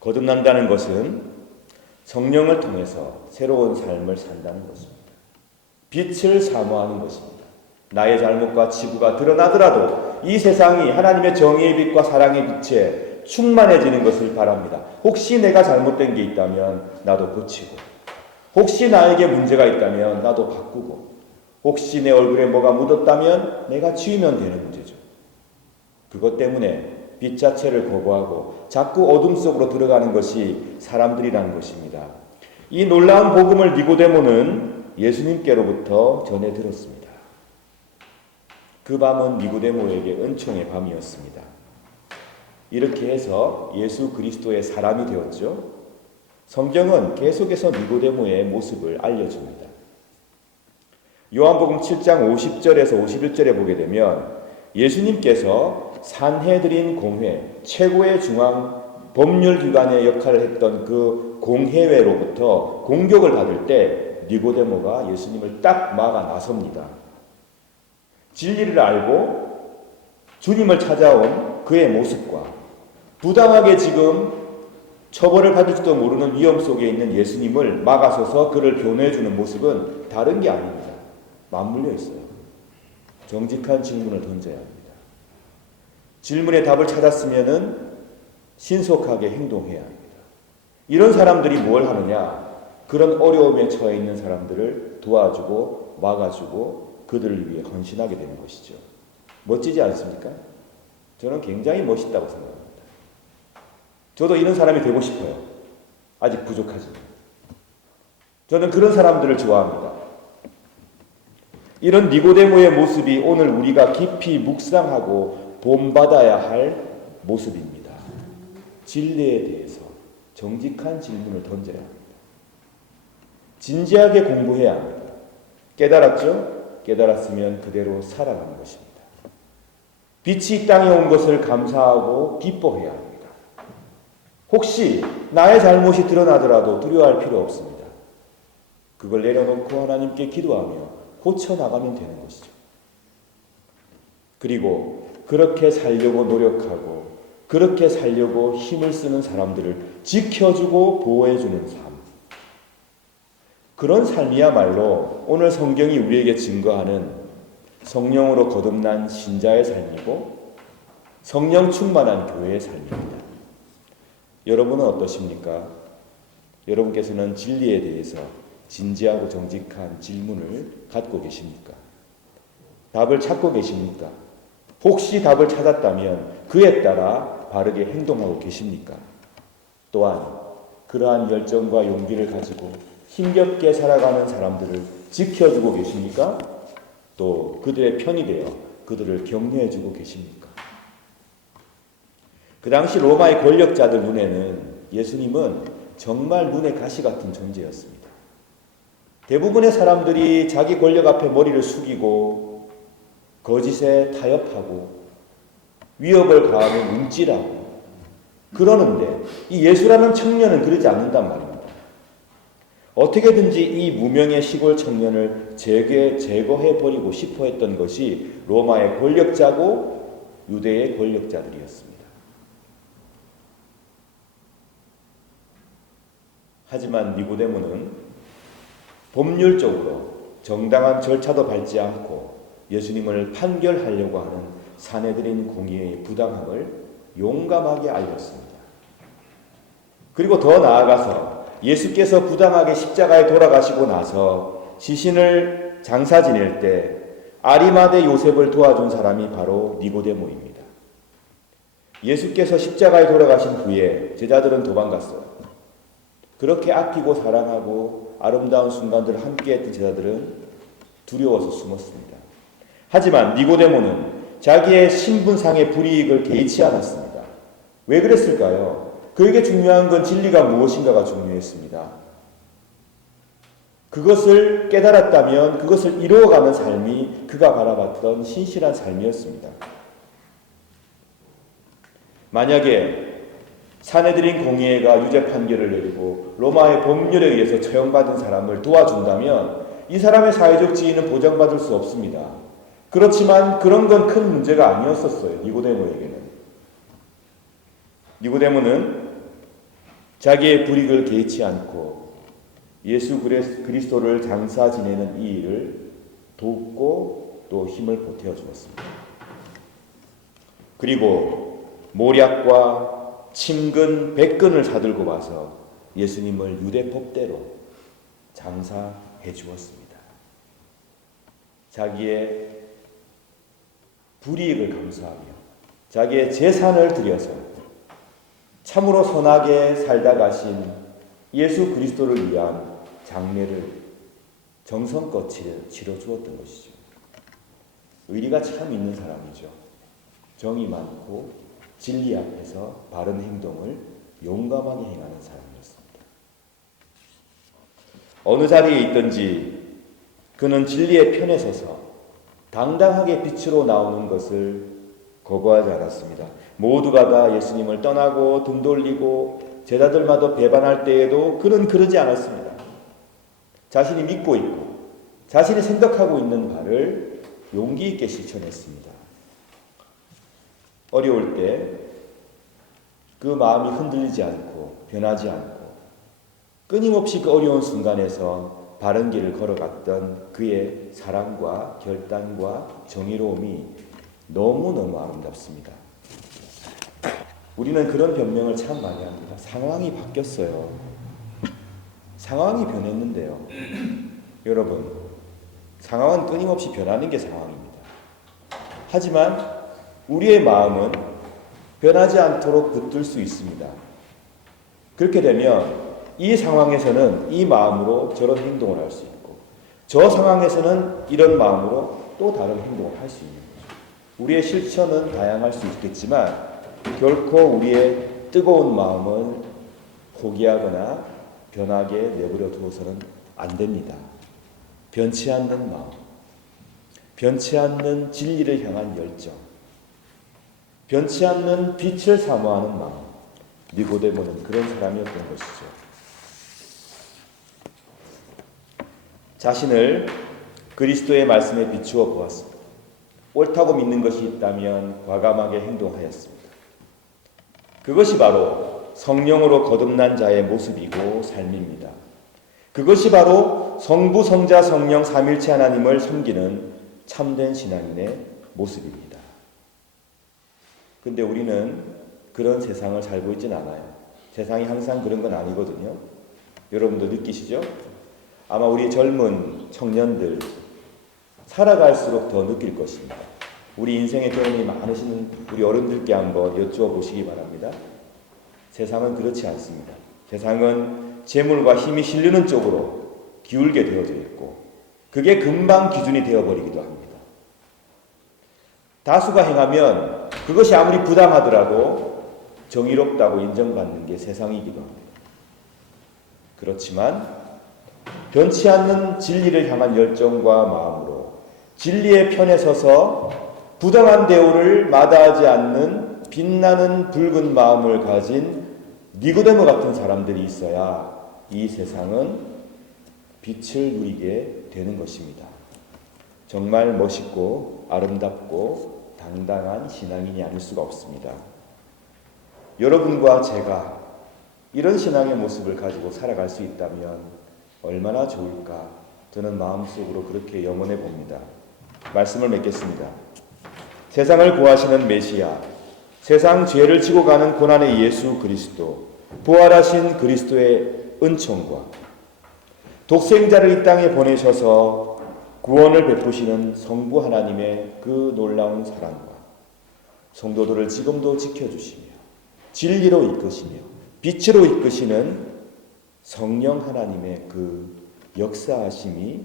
거듭난다는 것은 성령을 통해서 새로운 삶을 산다는 것입니다. 빛을 사모하는 것입니다. 나의 잘못과 치부가 드러나더라도 이 세상이 하나님의 정의의 빛과 사랑의 빛에 충만해지는 것을 바랍니다. 혹시 내가 잘못된 게 있다면 나도 고치고, 혹시 나에게 문제가 있다면 나도 바꾸고, 혹시 내 얼굴에 뭐가 묻었다면 내가 지우면 되는 문제죠. 그것 때문에 빛 자체를 거부하고 자꾸 어둠 속으로 들어가는 것이 사람들이라는 것입니다. 이 놀라운 복음을 니고데모는 예수님께로부터 전해 들었습니다. 그 밤은 니고데모에게 은총의 밤이었습니다. 이렇게 해서 예수 그리스도의 사람이 되었죠. 성경은 계속해서 니고데모의 모습을 알려줍니다. 요한복음 7장 50절에서 51절에 보게 되면 예수님께서 산헤드린 공회, 최고의 중앙 법률기관의 역할을 했던 그 공회회로부터 공격을 받을 때 니고데모가 예수님을 딱 막아 나섭니다. 진리를 알고 주님을 찾아온 그의 모습과 부당하게 지금 처벌을 받을지도 모르는 위험 속에 있는 예수님을 막아서서 그를 변호해주는 모습은 다른 게 아닙니다. 맞물려 있어요. 정직한 질문을 던져야 합니다. 질문의 답을 찾았으면은 신속하게 행동해야 합니다. 이런 사람들이 뭘 하느냐? 그런 어려움에 처해 있는 사람들을 도와주고 막아주고 그들을 위해 헌신하게 되는 것이죠. 멋지지 않습니까? 저는 굉장히 멋있다고 생각합니다. 저도 이런 사람이 되고 싶어요. 아직 부족하지만. 저는 그런 사람들을 좋아합니다. 이런 니고데모의 모습이 오늘 우리가 깊이 묵상하고 본받아야 할 모습입니다. 진리에 대해서 정직한 질문을 던져야 합니다. 진지하게 공부해야 합니다. 깨달았죠? 깨달았으면 그대로 살아가는 것입니다. 빛이 이 땅에 온 것을 감사하고 기뻐해야 합니다. 혹시 나의 잘못이 드러나더라도 두려워할 필요 없습니다. 그걸 내려놓고 하나님께 기도하며 고쳐나가면 되는 것이죠. 그리고 그렇게 살려고 노력하고 그렇게 살려고 힘을 쓰는 사람들을 지켜주고 보호해주는 삶. 그런 삶이야말로 오늘 성경이 우리에게 증거하는 성령으로 거듭난 신자의 삶이고 성령 충만한 교회의 삶입니다. 여러분은 어떠십니까? 여러분께서는 진리에 대해서 진지하고 정직한 질문을 갖고 계십니까? 답을 찾고 계십니까? 혹시 답을 찾았다면 그에 따라 바르게 행동하고 계십니까? 또한 그러한 열정과 용기를 가지고 힘겹게 살아가는 사람들을 지켜주고 계십니까? 또 그들의 편이 되어 그들을 격려해주고 계십니까? 그 당시 로마의 권력자들 눈에는 예수님은 정말 눈의 가시 같은 존재였습니다. 대부분의 사람들이 자기 권력 앞에 머리를 숙이고 거짓에 타협하고 위협을 가하며 움찔하고 그러는데 이 예수라는 청년은 그러지 않는단 말입니다. 어떻게든지 이 무명의 시골 청년을 제거해버리고 싶어 했던 것이 로마의 권력자고 유대의 권력자들이었습니다. 하지만 니고데모는 법률적으로 정당한 절차도 밟지 않고 예수님을 판결하려고 하는 산헤드린 공의의 부당함을 용감하게 알렸습니다. 그리고 더 나아가서 예수께서 부당하게 십자가에 돌아가시고 나서 시신을 장사 지낼 때 아리마대 요셉을 도와준 사람이 바로 니고데모입니다. 예수께서 십자가에 돌아가신 후에 제자들은 도망갔어요. 그렇게 아끼고 사랑하고 아름다운 순간들을 함께했던 제자들은 두려워서 숨었습니다. 하지만 니고데모는 자기의 신분상의 불이익을 개의치 않았습니다. 왜 그랬을까요? 그에게 중요한 건 진리가 무엇인가가 중요했습니다. 그것을 깨달았다면 그것을 이루어가는 삶이 그가 바라봤던 신실한 삶이었습니다. 만약에 산헤드린 공의회가 유죄 판결을 내리고 로마의 법률에 의해서 처형받은 사람을 도와준다면 이 사람의 사회적 지위는 보장받을 수 없습니다. 그렇지만 그런 건 큰 문제가 아니었었어요. 니고데모에게는. 니고데모는 자기의 불이익을 개의치 않고 예수 그리스도를 장사 지내는 이 일을 돕고 또 힘을 보태어 주었습니다. 그리고 모략과 침근 100근을 사들고 와서 예수님을 유대 법대로 장사해 주었습니다. 자기의 불이익을 감수하며 자기의 재산을 들여서 참으로 선하게 살다 가신 예수 그리스도를 위한 장례를 정성껏 치러 주었던 것이죠. 의리가 참 있는 사람이죠. 정이 많고 진리 앞에서 바른 행동을 용감하게 행하는 사람이었습니다. 어느 자리에 있든지 그는 진리의 편에 서서 당당하게 빛으로 나오는 것을 거부하지 않았습니다. 모두가 다 예수님을 떠나고 등 돌리고 제자들마다 배반할 때에도 그는 그러지 않았습니다. 자신이 믿고 있고 자신이 생각하고 있는 바를 용기 있게 실천했습니다. 어려울 때 그 마음이 흔들리지 않고 변하지 않고 끊임없이 그 어려운 순간에서 바른 길을 걸어갔던 그의 사랑과 결단과 정의로움이 너무너무 아름답습니다. 우리는 그런 변명을 참 많이 합니다. 상황이 바뀌었어요. 상황이 변했는데요. 여러분, 상황은 끊임없이 변하는 게 상황입니다. 하지만 우리의 마음은 변하지 않도록 붙들 수 있습니다. 그렇게 되면 이 상황에서는 이 마음으로 저런 행동을 할 수 있고 저 상황에서는 이런 마음으로 또 다른 행동을 할 수 있는 거죠. 우리의 실천은 다양할 수 있겠지만 결코 우리의 뜨거운 마음을 포기하거나 변하게 내버려 두어서는 안 됩니다. 변치 않는 마음, 변치 않는 진리를 향한 열정, 변치 않는 빛을 사모하는 마음. 니고데모는 그런 사람이었던 것이죠. 자신을 그리스도의 말씀에 비추어 보았습니다. 옳다고 믿는 것이 있다면 과감하게 행동하였습니다. 그것이 바로 성령으로 거듭난 자의 모습이고 삶입니다. 그것이 바로 성부, 성자, 성령 삼일체 하나님을 섬기는 참된 신앙인의 모습입니다. 근데 우리는 그런 세상을 살고 있지는 않아요. 세상이 항상 그런 건 아니거든요. 여러분도 느끼시죠? 아마 우리 젊은 청년들 살아갈수록 더 느낄 것입니다. 우리 인생의 경험이 많으신 우리 어른들께 한번 여쭈어보시기 바랍니다. 세상은 그렇지 않습니다. 세상은 재물과 힘이 실리는 쪽으로 기울게 되어져 있고 그게 금방 기준이 되어버리기도 합니다. 다수가 행하면 그것이 아무리 부당하더라도 정의롭다고 인정받는 게 세상이기도 합니다. 그렇지만 변치 않는 진리를 향한 열정과 마음으로 진리의 편에 서서 부당한 대우를 마다하지 않는 빛나는 붉은 마음을 가진 니고데모 같은 사람들이 있어야 이 세상은 빛을 누리게 되는 것입니다. 정말 멋있고 아름답고 당당한 신앙인이 아닐 수가 없습니다. 여러분과 제가 이런 신앙의 모습을 가지고 살아갈 수 있다면 얼마나 좋을까 저는 마음속으로 그렇게 염원해 봅니다. 말씀을 맺겠습니다. 세상을 구하시는 메시아, 세상 죄를 지고 가는 고난의 예수 그리스도, 부활하신 그리스도의 은총과 독생자를 이 땅에 보내셔서 구원을 베푸시는 성부 하나님의 그 놀라운 사랑과 성도들을 지금도 지켜주시며 진리로 이끄시며 빛으로 이끄시는 성령 하나님의 그 역사하심이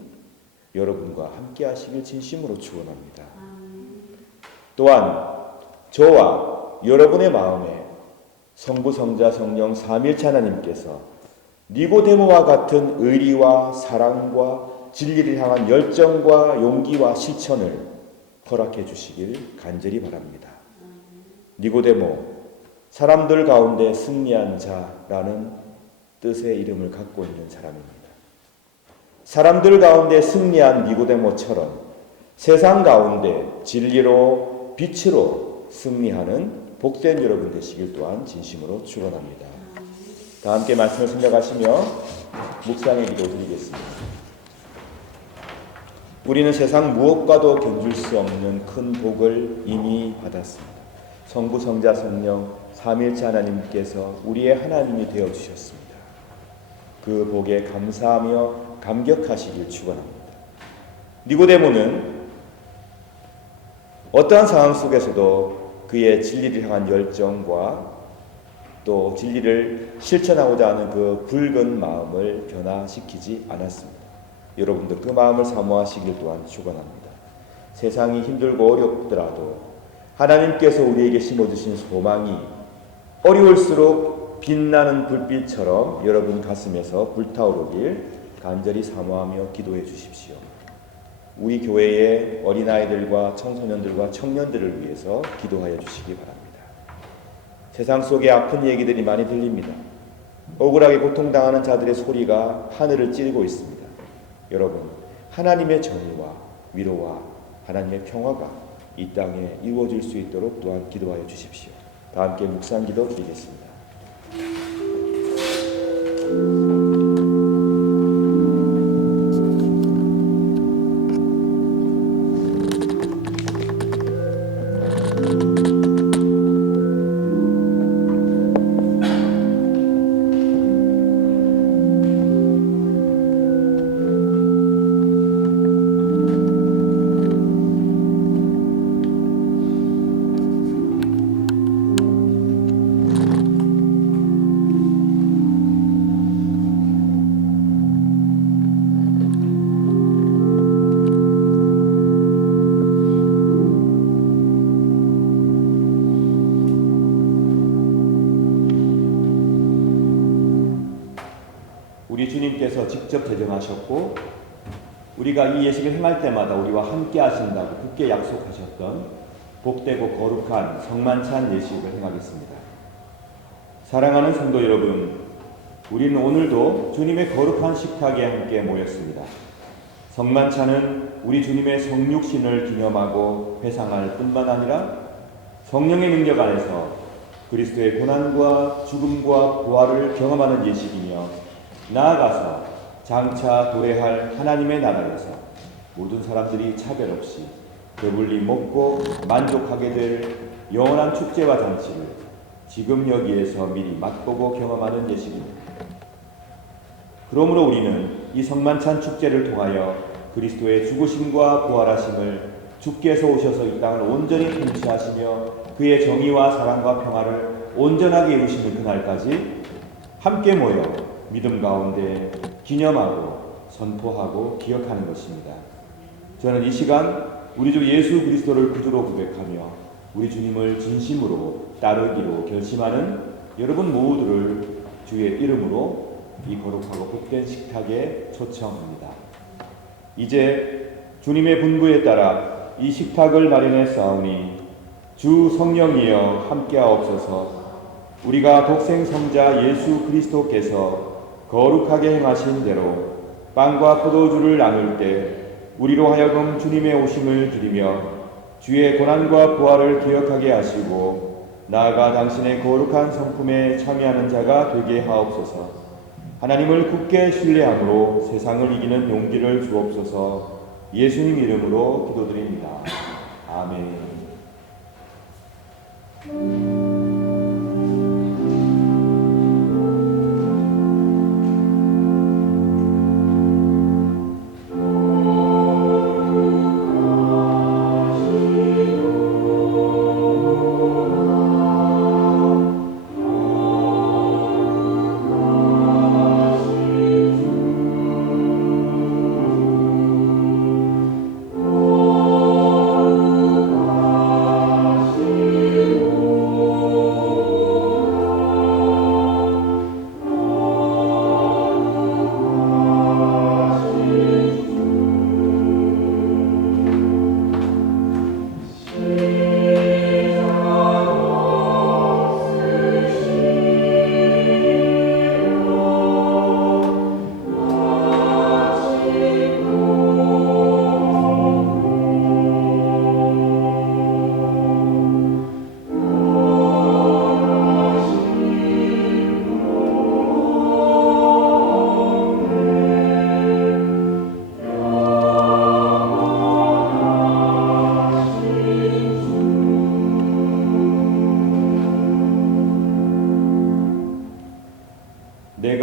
여러분과 함께 하시길 진심으로 축원합니다. 또한 저와 여러분의 마음에 성부, 성자, 성령 삼일체 하나님께서 니고데모와 같은 의리와 사랑과 진리를 향한 열정과 용기와 실천을 허락해 주시길 간절히 바랍니다. 니고데모, 사람들 가운데 승리한 자라는 뜻의 이름을 갖고 있는 사람입니다. 사람들 가운데 승리한 니고데모처럼 세상 가운데 진리로 빛으로 승리하는 복된 여러분 되시길 또한 진심으로 축원합니다. 다 함께 말씀을 생각하시며 묵상의 기도 드리겠습니다. 우리는 세상 무엇과도 견줄 수 없는 큰 복을 이미 받았습니다. 성부, 성자, 성령 삼위일체 하나님께서 우리의 하나님이 되어주셨습니다. 그 복에 감사하며 감격하시길 축원합니다. 니고데모는 어떠한 상황 속에서도 그의 진리를 향한 열정과 또 진리를 실천하고자 하는 그 붉은 마음을 변화시키지 않았습니다. 여러분도 그 마음을 사모하시길 또한 축원합니다. 세상이 힘들고 어렵더라도 하나님께서 우리에게 심어주신 소망이 어려울수록 빛나는 불빛처럼 여러분 가슴에서 불타오르길 간절히 사모하며 기도해 주십시오. 우리 교회의 어린아이들과 청소년들과 청년들을 위해서 기도하여 주시기 바랍니다. 세상 속에 아픈 얘기들이 많이 들립니다. 억울하게 고통당하는 자들의 소리가 하늘을 찌르고 있습니다. 여러분, 하나님의 정의와 위로와 하나님의 평화가 이 땅에 이루어질 수 있도록 또한 기도하여 주십시오. 다 함께 묵상기도 드리겠습니다. 우리 주님께서 직접 제정하셨고 우리가 이 예식을 행할 때마다 우리와 함께 하신다고 굳게 약속하셨던 복되고 거룩한 성만찬 예식을 행하겠습니다. 사랑하는 성도 여러분, 우리는 오늘도 주님의 거룩한 식탁에 함께 모였습니다. 성만찬은 우리 주님의 성육신을 기념하고 회상할 뿐만 아니라 성령의 능력 안에서 그리스도의 고난과 죽음과 부활을 경험하는 예식이며 나아가서 장차 도래할 하나님의 나라에서 모든 사람들이 차별 없이 배불리 먹고 만족하게 될 영원한 축제와 잔치를 지금 여기에서 미리 맛보고 경험하는 예식입니다. 그러므로 우리는 이 성만찬 축제를 통하여 그리스도의 죽으심과 부활하심을 주께서 오셔서 이 땅을 온전히 통치하시며 그의 정의와 사랑과 평화를 온전하게 이루시는 그날까지 함께 모여 믿음 가운데 기념하고 선포하고 기억하는 것입니다. 저는 이 시간 우리 주 예수 그리스도를 구주로 고백하며 우리 주님을 진심으로 따르기로 결심하는 여러분 모두를 주의 이름으로 이 거룩하고 복된 식탁에 초청합니다. 이제 주님의 분부에 따라 이 식탁을 마련해 싸우니 주 성령이여 함께하옵소서. 우리가 독생 성자 예수 그리스도께서 거룩하게 행하신 대로 빵과 포도주를 나눌 때 우리로 하여금 주님의 오심을 드리며 주의 고난과 부활을 기억하게 하시고 나아가 당신의 거룩한 성품에 참여하는 자가 되게 하옵소서. 하나님을 굳게 신뢰함으로 세상을 이기는 용기를 주옵소서. 예수님 이름으로 기도드립니다. 아멘.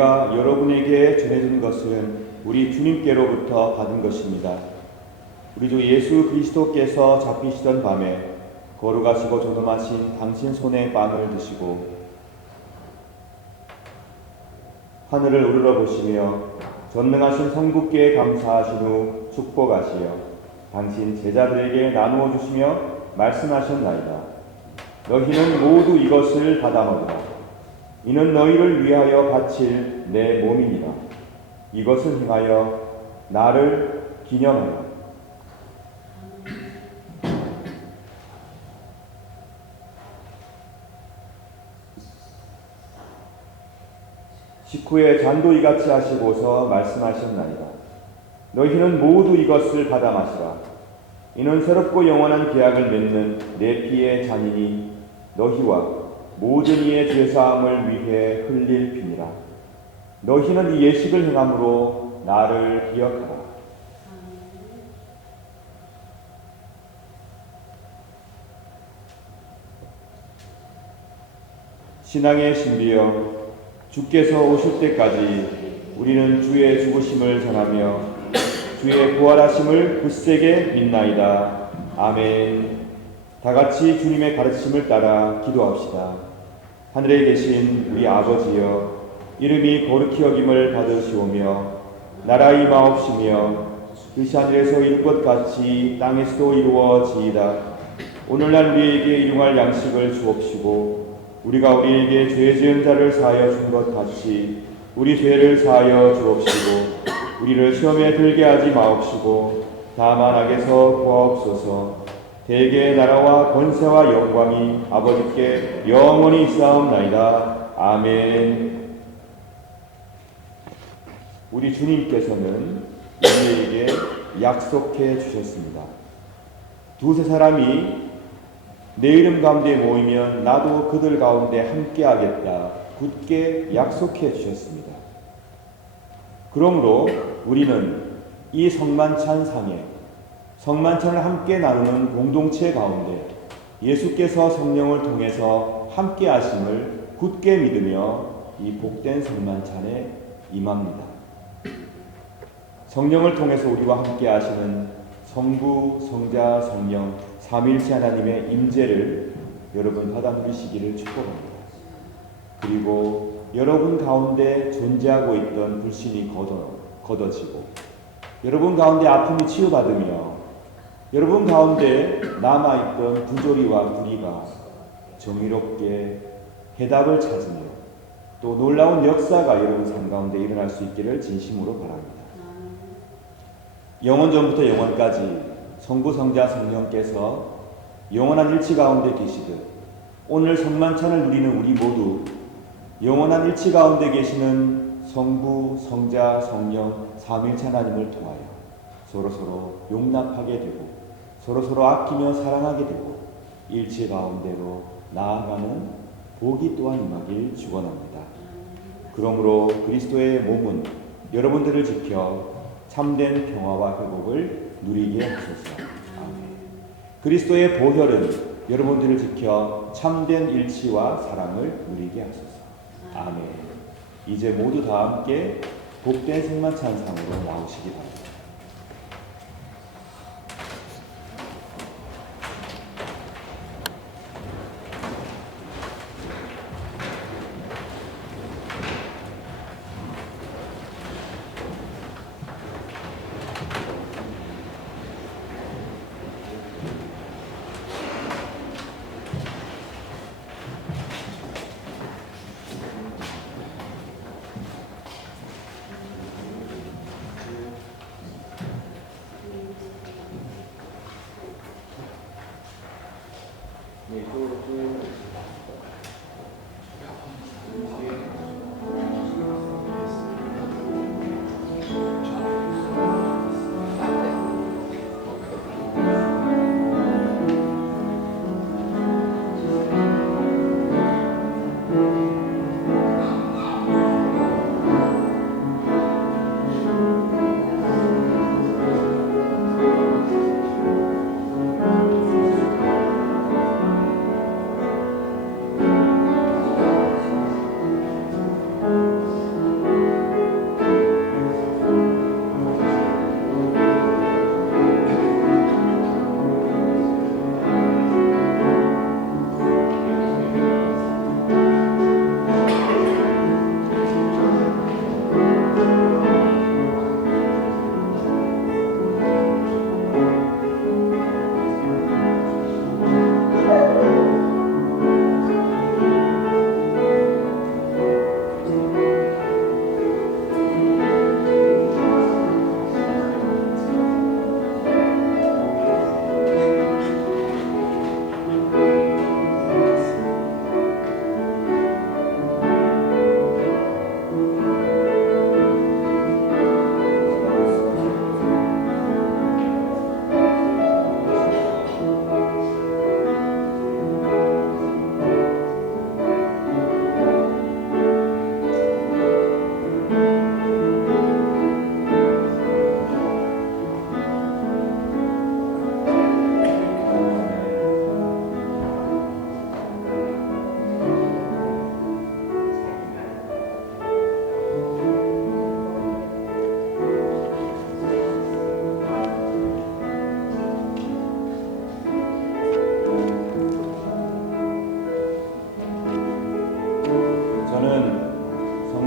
내가 여러분에게 전해준 것은 우리 주님께로부터 받은 것입니다. 우리 주 예수 그리스도께서 잡히시던 밤에 거룩하시고 존엄하신 당신 손에 빵을 드시고 하늘을 우러러보시며 전능하신 성부께 감사하신 후 축복하시어 당신 제자들에게 나누어 주시며 말씀하셨나이다. 너희는 모두 이것을 받아 먹으라. 이는 너희를 위하여 바칠 내 몸이니라. 이것을 행하여 나를 기념하라. 식후에 잔도 이같이 하시고서 말씀하셨나이다. 너희는 모두 이것을 받아 마시라. 이는 새롭고 영원한 계약을 맺는 내 피의 잔이니 너희와 모든 이의 죄사함을 위해 흘릴 피니라. 너희는 이 예식을 행함으로 나를 기억하라. 신앙의 신비여, 주께서 오실 때까지 우리는 주의 죽으심을 전하며 주의 부활하심을 굳세게 믿나이다. 아멘. 다 같이 주님의 가르침을 따라 기도합시다. 하늘에 계신 우리 아버지여, 이름이 거룩히 여김을 받으시오며 나라의 마옵시며 뜻이 하늘에서 이룬 것 같이 땅에서도 이루어지이다. 오늘날 우리에게 일용할 양식을 주옵시고 우리가 우리에게 죄 지은 자를 사하여 준 것 같이 우리 죄를 사하여 주옵시고 우리를 시험에 들게 하지 마옵시고 다만 악에서 구하옵소서. 대개의 나라와 권세와 영광이 아버지께 영원히 있사옵나이다. 아멘. 우리 주님께서는 우리에게 약속해 주셨습니다. 두세 사람이 내 이름 가운데 모이면 나도 그들 가운데 함께하겠다. 굳게 약속해 주셨습니다. 그러므로 우리는 이 성만찬 상에 성만찬을 함께 나누는 공동체 가운데 예수께서 성령을 통해서 함께 하심을 굳게 믿으며 이 복된 성만찬에 임합니다. 성령을 통해서 우리와 함께 하시는 성부, 성자, 성령 삼위일체 하나님의 임재를 여러분 받아 누리시기를 축복합니다. 그리고 여러분 가운데 존재하고 있던 불신이 걷어지고 여러분 가운데 아픔이 치유받으며 여러분 가운데 남아있던 부조리와 불의가 정의롭게 해답을 찾으며 또 놀라운 역사가 여러분 삶 가운데 일어날 수 있기를 진심으로 바랍니다. 영원전부터 영원까지 성부, 성자, 성령께서 영원한 일치 가운데 계시듯 오늘 성만찬을 누리는 우리 모두 영원한 일치 가운데 계시는 성부, 성자, 성령, 삼위일체 하나님을 통하여 서로서로 용납하게 되고 서로서로 아끼며 사랑하게 되고 일치 가운데로 나아가는 복이 또한 임하길 축원합니다. 그러므로 그리스도의 몸은 여러분들을 지켜 참된 평화와 회복을 누리게 하소서. 아멘. 그리스도의 보혈은 여러분들을 지켜 참된 일치와 사랑을 누리게 하소서. 아멘. 이제 모두 다 함께 복된 성만찬상으로 나오시기 바랍니다.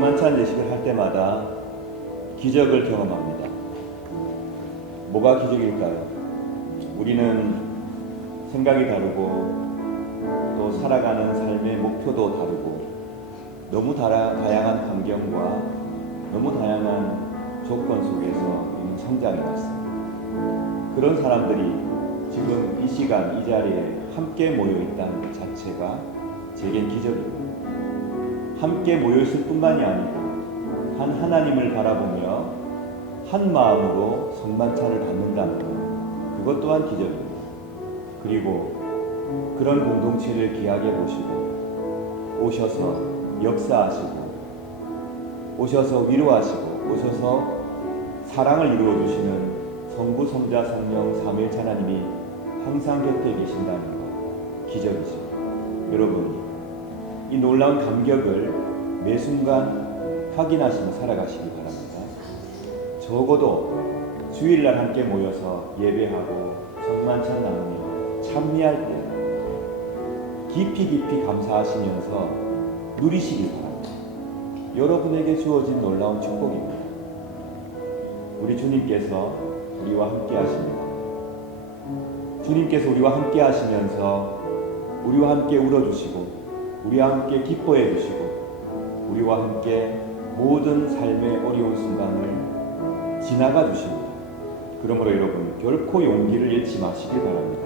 성만찬 예식을 할 때마다 기적을 경험합니다. 뭐가 기적일까요? 우리는 생각이 다르고 또 살아가는 삶의 목표도 다르고 너무 다양한 환경과 너무 다양한 조건 속에서 성장해 왔습니다. 그런 사람들이 지금 이 시간 이 자리에 함께 모여 있다는 것 자체가 제겐 기적입니다. 함께 모여 있을 뿐만이 아니고 한 하나님을 바라보며 한 마음으로 성만찬을 받는다는 것, 그것 또한 기적입니다. 그리고 그런 공동체를 기약해 보시고 오셔서 역사하시고 오셔서 위로하시고 오셔서 사랑을 이루어 주시는 성부, 성자, 성령, 삼위일체 하나님이 항상 곁에 계신다는 것, 기적이죠. 여러분, 이 놀라운 감격을 매 순간 확인하시며 살아가시기 바랍니다. 적어도 주일날 함께 모여서 예배하고 성만찬 나누며 찬미할 때 깊이 감사하시면서 누리시기 바랍니다. 여러분에게 주어진 놀라운 축복입니다. 우리 주님께서 우리와 함께 하십니다. 주님께서 우리와 함께 하시면서 우리와 함께 울어주시고 우리와 함께 기뻐해 주시고 우리와 함께 모든 삶의 어려운 순간을 지나가 주십니다. 그러므로 여러분 결코 용기를 잃지 마시기 바랍니다.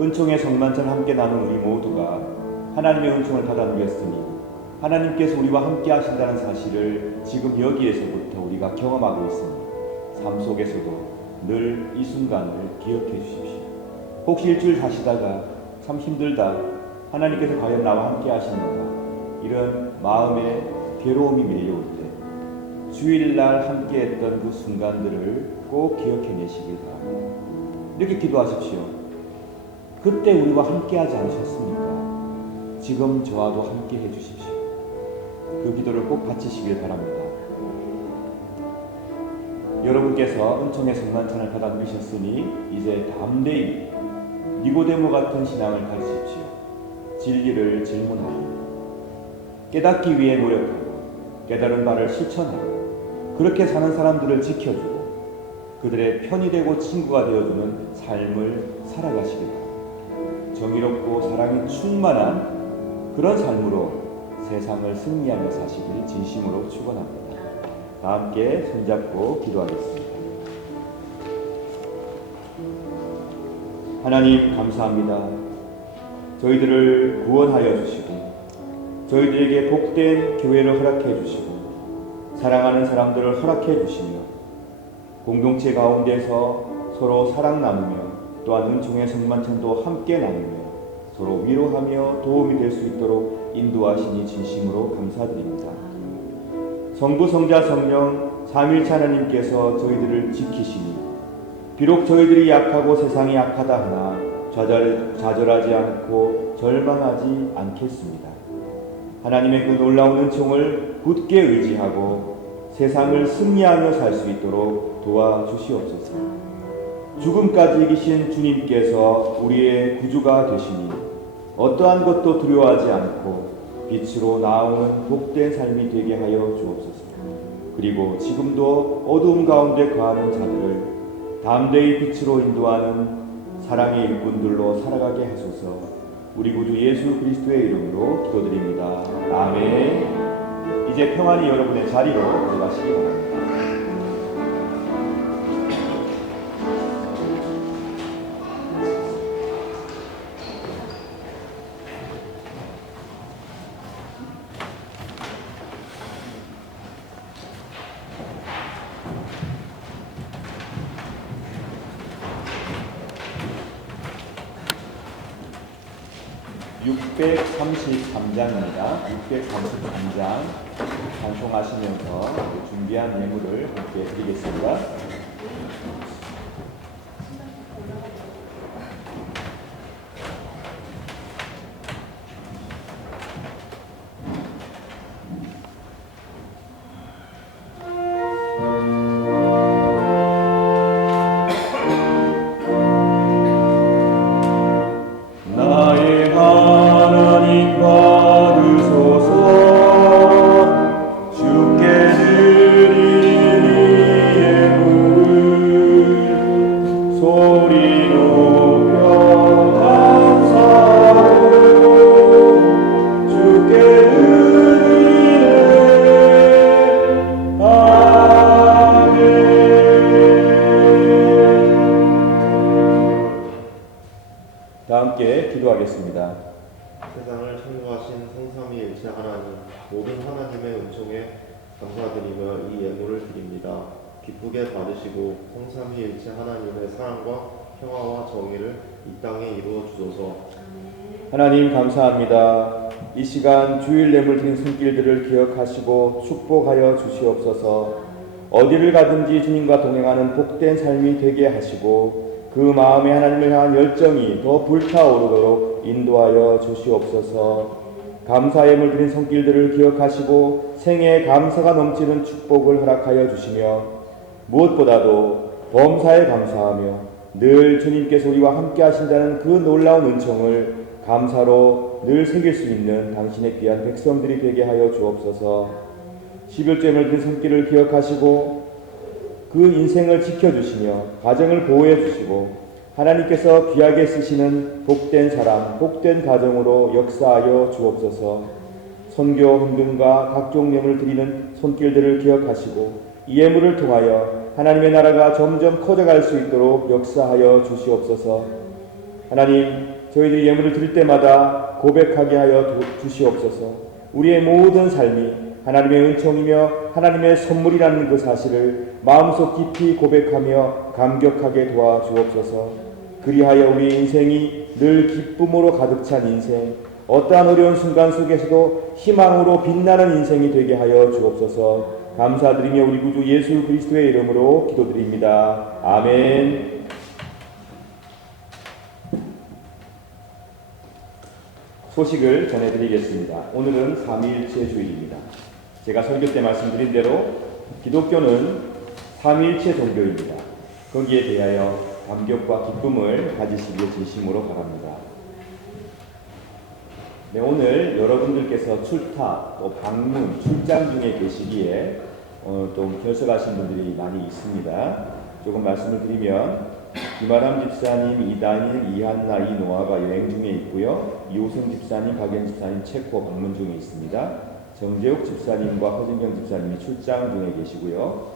은총의 성만찬 함께 나눈 우리 모두가 하나님의 은총을 받아 누렸으니 하나님께서 우리와 함께 하신다는 사실을 지금 여기에서부터 우리가 경험하고 있습니다. 삶 속에서도 늘 이 순간을 기억해 주십시오. 혹시 일주일 사시다가 참 힘들다, 하나님께서 과연 나와 함께 하시는가, 이런 마음에 괴로움이 밀려올 때 주일날 함께 했던 그 순간들을 꼭 기억해내시길 바랍니다. 이렇게 기도하십시오. 그때 우리와 함께 하지 않으셨습니까? 지금 저와도 함께 해주십시오. 그 기도를 꼭 바치시길 바랍니다. 여러분께서 은총의 성만찬을 받아 누리셨으니 이제 담대히 니고데모 같은 신앙을 가지십시오. 진리를 질문하고 깨닫기 위해 노력하고 깨달은 바를 실천하고 그렇게 사는 사람들을 지켜주고 그들의 편이 되고 친구가 되어주는 삶을 살아가시기 바랍니다. 정의롭고 사랑이 충만한 그런 삶으로 세상을 승리하며 사시길 진심으로 축원합니다. 다 함께 손잡고 기도하겠습니다. 하나님 감사합니다. 저희들을 구원하여 주시고 저희들에게 복된 교회를 허락해 주시고 사랑하는 사람들을 허락해 주시며 공동체 가운데서 서로 사랑 나누며 또한 은총의 성만찬도 함께 나누며 서로 위로하며 도움이 될 수 있도록 인도하시니 진심으로 감사드립니다. 성부, 성자, 성령 삼위일체 하나님께서 저희들을 지키시니 비록 저희들이 약하고 세상이 약하다 하나 좌절하지 않고 절망하지 않겠습니다. 하나님의 그 놀라운 은총을 굳게 의지하고 세상을 승리하며 살 수 있도록 도와주시옵소서. 죽음까지 이기신 주님께서 우리의 구주가 되시니 어떠한 것도 두려워하지 않고 빛으로 나오는 복된 삶이 되게 하여 주옵소서. 그리고 지금도 어두움 가운데 거하는 자들을 담대히 빛으로 인도하는 사랑의 일꾼들로 살아가게 하소서. 우리 구주 예수 그리스도의 이름으로 기도드립니다. 아멘. 이제 평안히 여러분의 자리로 들어가시기 바랍니다. (633장입니다) 633장 찬송하시면서 준비한 예물을 함께 드리겠습니다. 나의 하나님 받으소서. 함께 기도하겠습니다. 세상을 창조하신 성삼위일체 하나님, 모든 하나님의 은총에 감사드리며 이 예물을 드립니다. 기쁘게 받으시고 성삼위일체 하나님의 사랑과 평화와 정의를 이 땅에 이루어 주소서. 하나님 감사합니다. 이 시간 주일 예물 드린 손길들을 기억하시고 축복하여 주시옵소서. 어디를 가든지 주님과 동행하는 복된 삶이 되게 하시고 그 마음에 하나님을 향한 열정이 더 불타오르도록 인도하여 주시옵소서. 감사 예물 드린 손길들을 기억하시고 생애에 감사가 넘치는 축복을 허락하여 주시며 무엇보다도 범사에 감사하며 늘 주님께서 우리와 함께 하신다는 그 놀라운 은총을 감사로 늘 새길 수 있는 당신의 귀한 백성들이 되게 하여 주옵소서. 11조 예물 드린 손길을 기억하시고 그 인생을 지켜주시며 가정을 보호해 주시고 하나님께서 귀하게 쓰시는 복된 사람, 복된 가정으로 역사하여 주옵소서. 선교 헌금과 각종 예물을 드리는 손길들을 기억하시고 이 예물을 통하여 하나님의 나라가 점점 커져갈 수 있도록 역사하여 주시옵소서. 하나님, 저희들이 예물을 드릴 때마다 고백하게 하여 주시옵소서. 우리의 모든 삶이 하나님의 은총이며 하나님의 선물이라는 그 사실을 마음속 깊이 고백하며 감격하게 도와주옵소서. 그리하여 우리의 인생이 늘 기쁨으로 가득 찬 인생, 어떠한 어려운 순간 속에서도 희망으로 빛나는 인생이 되게 하여 주옵소서. 감사드리며 우리 구주 예수 그리스도의 이름으로 기도드립니다. 아멘. 소식을 전해드리겠습니다. 오늘은 삼위일체 주일입니다. 제가 설교 때 말씀드린 대로 기독교는 삼위일체 종교입니다. 거기에 대하여 감격과 기쁨을 가지시기를 진심으로 바랍니다. 네, 오늘 여러분들께서 출타, 또 방문, 출장 중에 계시기에 좀 결석하신 분들이 많이 있습니다. 조금 말씀을 드리면 김아람 집사님, 이다니엘, 이한나, 이노아가 여행 중에 있고요. 이호성 집사님, 박연 집사님 체코 방문 중에 있습니다. 정재욱 집사님과 허진경 집사님이 출장 중에 계시고요.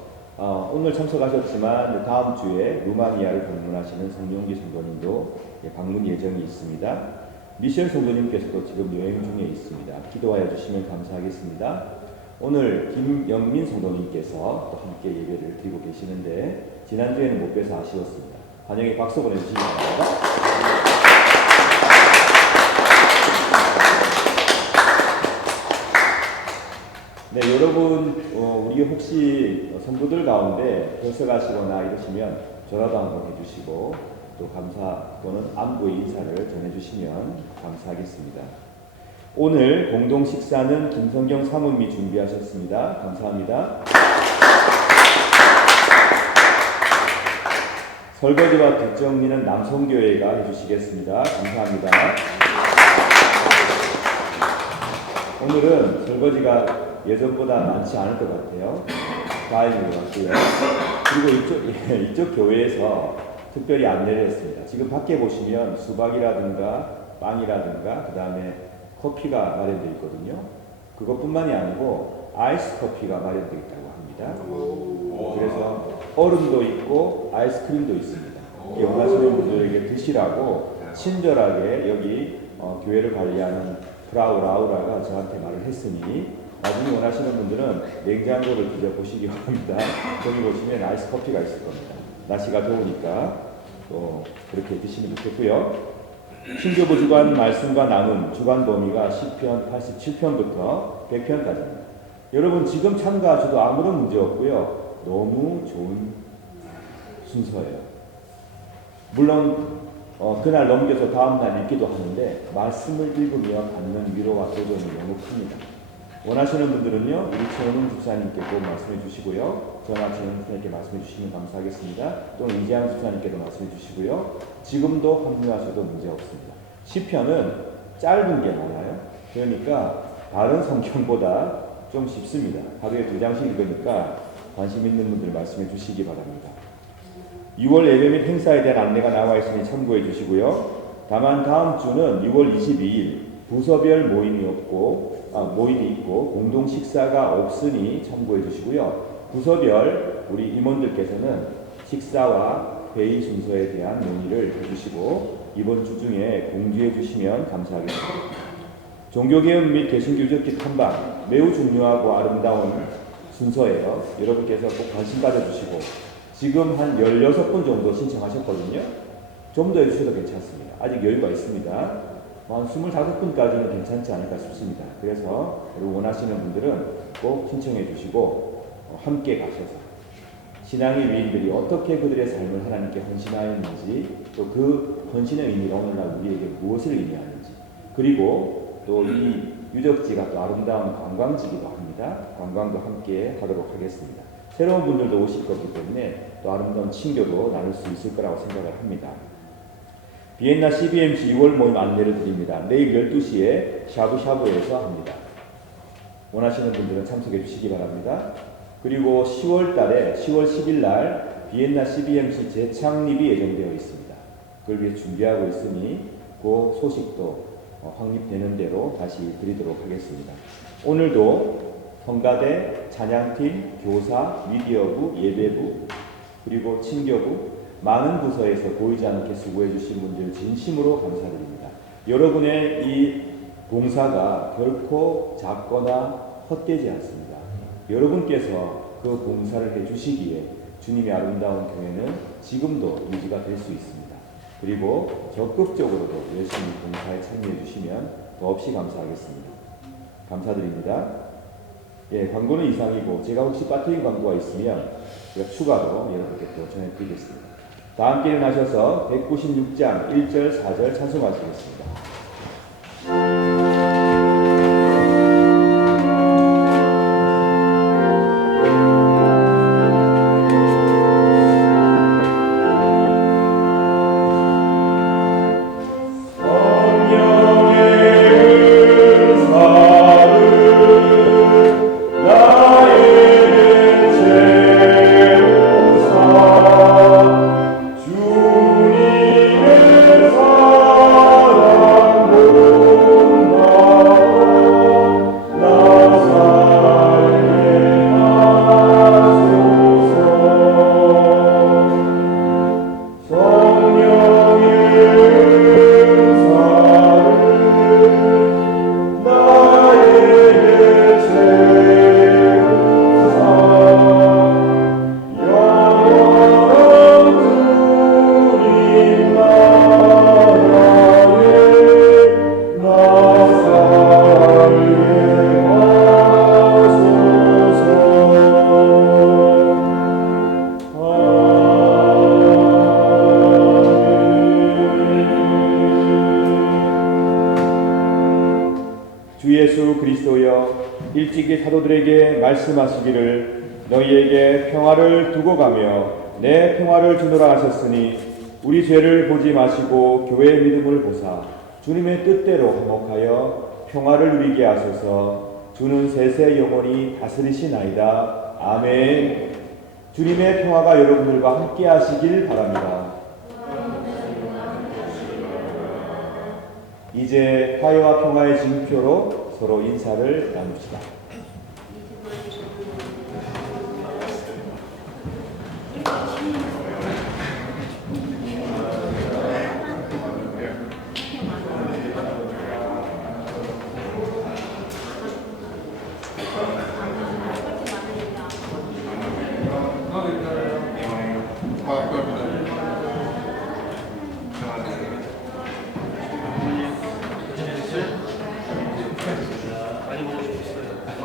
오늘 참석하셨지만 다음 주에 루마니아를 방문하시는 성용기 성도님도 방문 예정이 있습니다. 미셸 성도님께서도 지금 여행 중에 있습니다. 기도하여 주시면 감사하겠습니다. 오늘 김영민 성도님께서 또 함께 예배를 드리고 계시는데 지난주에는 못 뵈서 아쉬웠습니다. 환영의 박수 보내주시기 바랍니다. 네, 여러분, 우리 혹시 성도들 가운데 결석하시거나 이러시면 전화도 한번 해주시고 또 감사 또는 안부의 인사를 전해주시면 감사하겠습니다. 오늘 공동 식사는 김성경 사모님이 준비하셨습니다. 감사합니다. 설거지와 뒷정리는 남성교회가 해주시겠습니다. 감사합니다. 오늘은 설거지가 예전보다 많지 않을 것 같아요. 다행인 것 같고요. 그리고 이쪽 교회에서 특별히 안내를 했습니다. 지금 밖에 보시면 수박이라든가 빵이라든가 그 다음에 커피가 마련되어 있거든요. 그것뿐만이 아니고 아이스 커피가 마련되어 있다고 합니다. 그래서 얼음도 있고 아이스크림도 있습니다. 원하시는 분들에게 드시라고 친절하게 여기 교회를 관리하는 프라우 라우라가 저한테 말을 했으니 나중에 원하시는 분들은 냉장고를 뒤져보시기 바랍니다. 거기 보시면 아이스 커피가 있을 겁니다. 날씨가 더우니까 또 그렇게 드시면 좋겠고요. 신교부 주간 말씀과 나눔 주간 범위가 시편 87편부터 100편까지입니다. 여러분 지금 참가하셔도 아무런 문제 없고요. 너무 좋은 순서예요. 물론 그날 넘겨서 다음날 읽기도 하는데 말씀을 읽으며 받는 위로와 도전이 너무 큽니다. 원하시는 분들은요, 우리 최원웅 집사님께 꼭 말씀해 주시고요. 전화 최원웅 집사님께 말씀해 주시면 감사하겠습니다. 또는 이재양 집사님께도 말씀해 주시고요. 지금도 합류하셔도 문제 없습니다. 시편은 짧은 게 많아요. 그러니까 다른 성경보다 좀 쉽습니다. 하루에 2장씩 읽으니까 관심 있는 분들 말씀해 주시기 바랍니다. 6월 예배 및 행사에 대한 안내가 나와 있으니 참고해 주시고요. 다만 다음 주는 6월 22일 부서별 모임이 있고 공동 식사가 없으니 참고해 주시고요. 부서별 우리 임원들께서는 식사와 회의 순서에 대한 논의를 해주시고 이번 주 중에 공지해 주시면 감사하겠습니다. 종교개혁 및 개신교 유적지 탐방 매우 중요하고 아름다운 순서예요. 여러분께서 꼭 관심 가져주시고 지금 한 16분 정도 신청하셨거든요. 좀 더 해주셔도 괜찮습니다. 아직 여유가 있습니다. 한 25분까지는 괜찮지 않을까 싶습니다. 그래서 원하시는 분들은 꼭 신청해 주시고 함께 가셔서 신앙의 위인들이 어떻게 그들의 삶을 하나님께 헌신하였는지 또 그 헌신의 의미가 오늘날 우리에게 무엇을 의미하는지 그리고 또 이 유적지가 또 아름다운 관광지기도 합니다. 관광도 함께 하도록 하겠습니다. 새로운 분들도 오실 거기 때문에 또 아름다운 친교도 나눌 수 있을 거라고 생각을 합니다. 비엔나 CBMC 6월 모임 안내를 드립니다. 내일 12시에 샤브샤브에서 합니다. 원하시는 분들은 참석해 주시기 바랍니다. 그리고 10월 달에 10월 10일 날 비엔나 CBMC 재창립이 예정되어 있습니다. 그걸 위해 준비하고 있으니 그 소식도 확립되는 대로 다시 드리도록 하겠습니다. 오늘도 성가대, 찬양팀, 교사, 미디어부, 예배부, 그리고 친교부 많은 부서에서 보이지 않게 수고해 주신 분들 진심으로 감사드립니다. 여러분의 이 봉사가 결코 작거나 헛되지 않습니다. 여러분께서 그 봉사를 해주시기에 주님의 아름다운 교회는 지금도 유지가 될 수 있습니다. 그리고 적극적으로도 열심히 봉사에 참여해 주시면 더없이 감사하겠습니다. 감사드립니다. 예, 광고는 이상이고 제가 혹시 빠뜨린 광고가 있으면 제가 추가로 여러분께 또 전해드리겠습니다. 다 함께 일어나셔서 196장 1절 4절 찬송하시겠습니다. 일찍이 사도들에게 말씀하시기를 너희에게 평화를 두고 가며 내 평화를 주노라 하셨으니 우리 죄를 보지 마시고 교회의 믿음을 보사 주님의 뜻대로 화목하여 평화를 누리게 하소서. 주는 세세 영원히 다스리시나이다. 아멘. 주님의 평화가 여러분들과 함께 하시길 바랍니다. 이제 화해와 평화의 징표로 서로 인사를 나눕시다. 많이 먹고 싶었어요.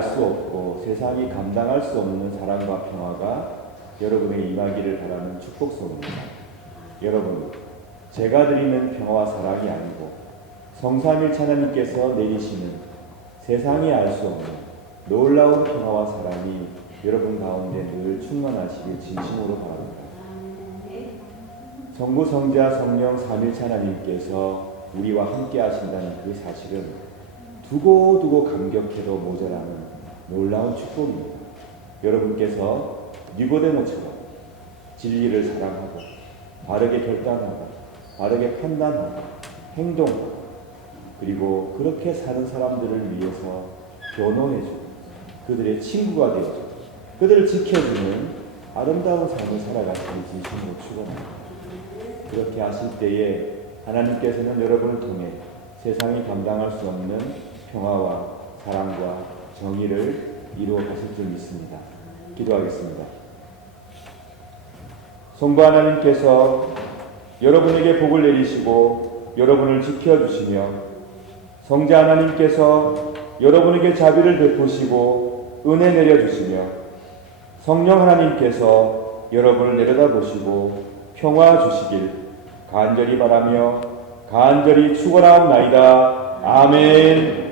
알 수 없고 세상이 감당할 수 없는 사랑과 평화가 여러분의 임하기를 바라는 축복송입니다. 여러분, 제가 드리는 평화와 사랑이 아니고 성삼일체 하나님께서 내리시는 세상이 알 수 없는 놀라운 평화와 사랑이 여러분 가운데 늘 충만하시길 진심으로 바랍니다. 성부, 성자, 성령 삼일체 하나님께서 우리와 함께 하신다는 그 사실은 두고두고 감격해도 모자라는 놀라운 축복입니다. 여러분께서 니고데모처럼 진리를 사랑하고 바르게 결단하고 바르게 판단하고 행동하고 그리고 그렇게 사는 사람들을 위해서 변호해주고 그들의 친구가 되어주고 그들을 지켜주는 아름다운 삶을 살아가시는 진심으로 축원합니다. 그렇게 하실 때에 하나님께서는 여러분을 통해 세상이 감당할 수 없는 평화와 사랑과 정의를 이루어 가실 줄 믿습니다. 기도하겠습니다. 성부 하나님께서 여러분에게 복을 내리시고 여러분을 지켜주시며 성자 하나님께서 여러분에게 자비를 베푸시고 은혜 내려주시며 성령 하나님께서 여러분을 내려다보시고 평화 주시길 간절히 바라며 간절히 축원하옵나이다. 아멘.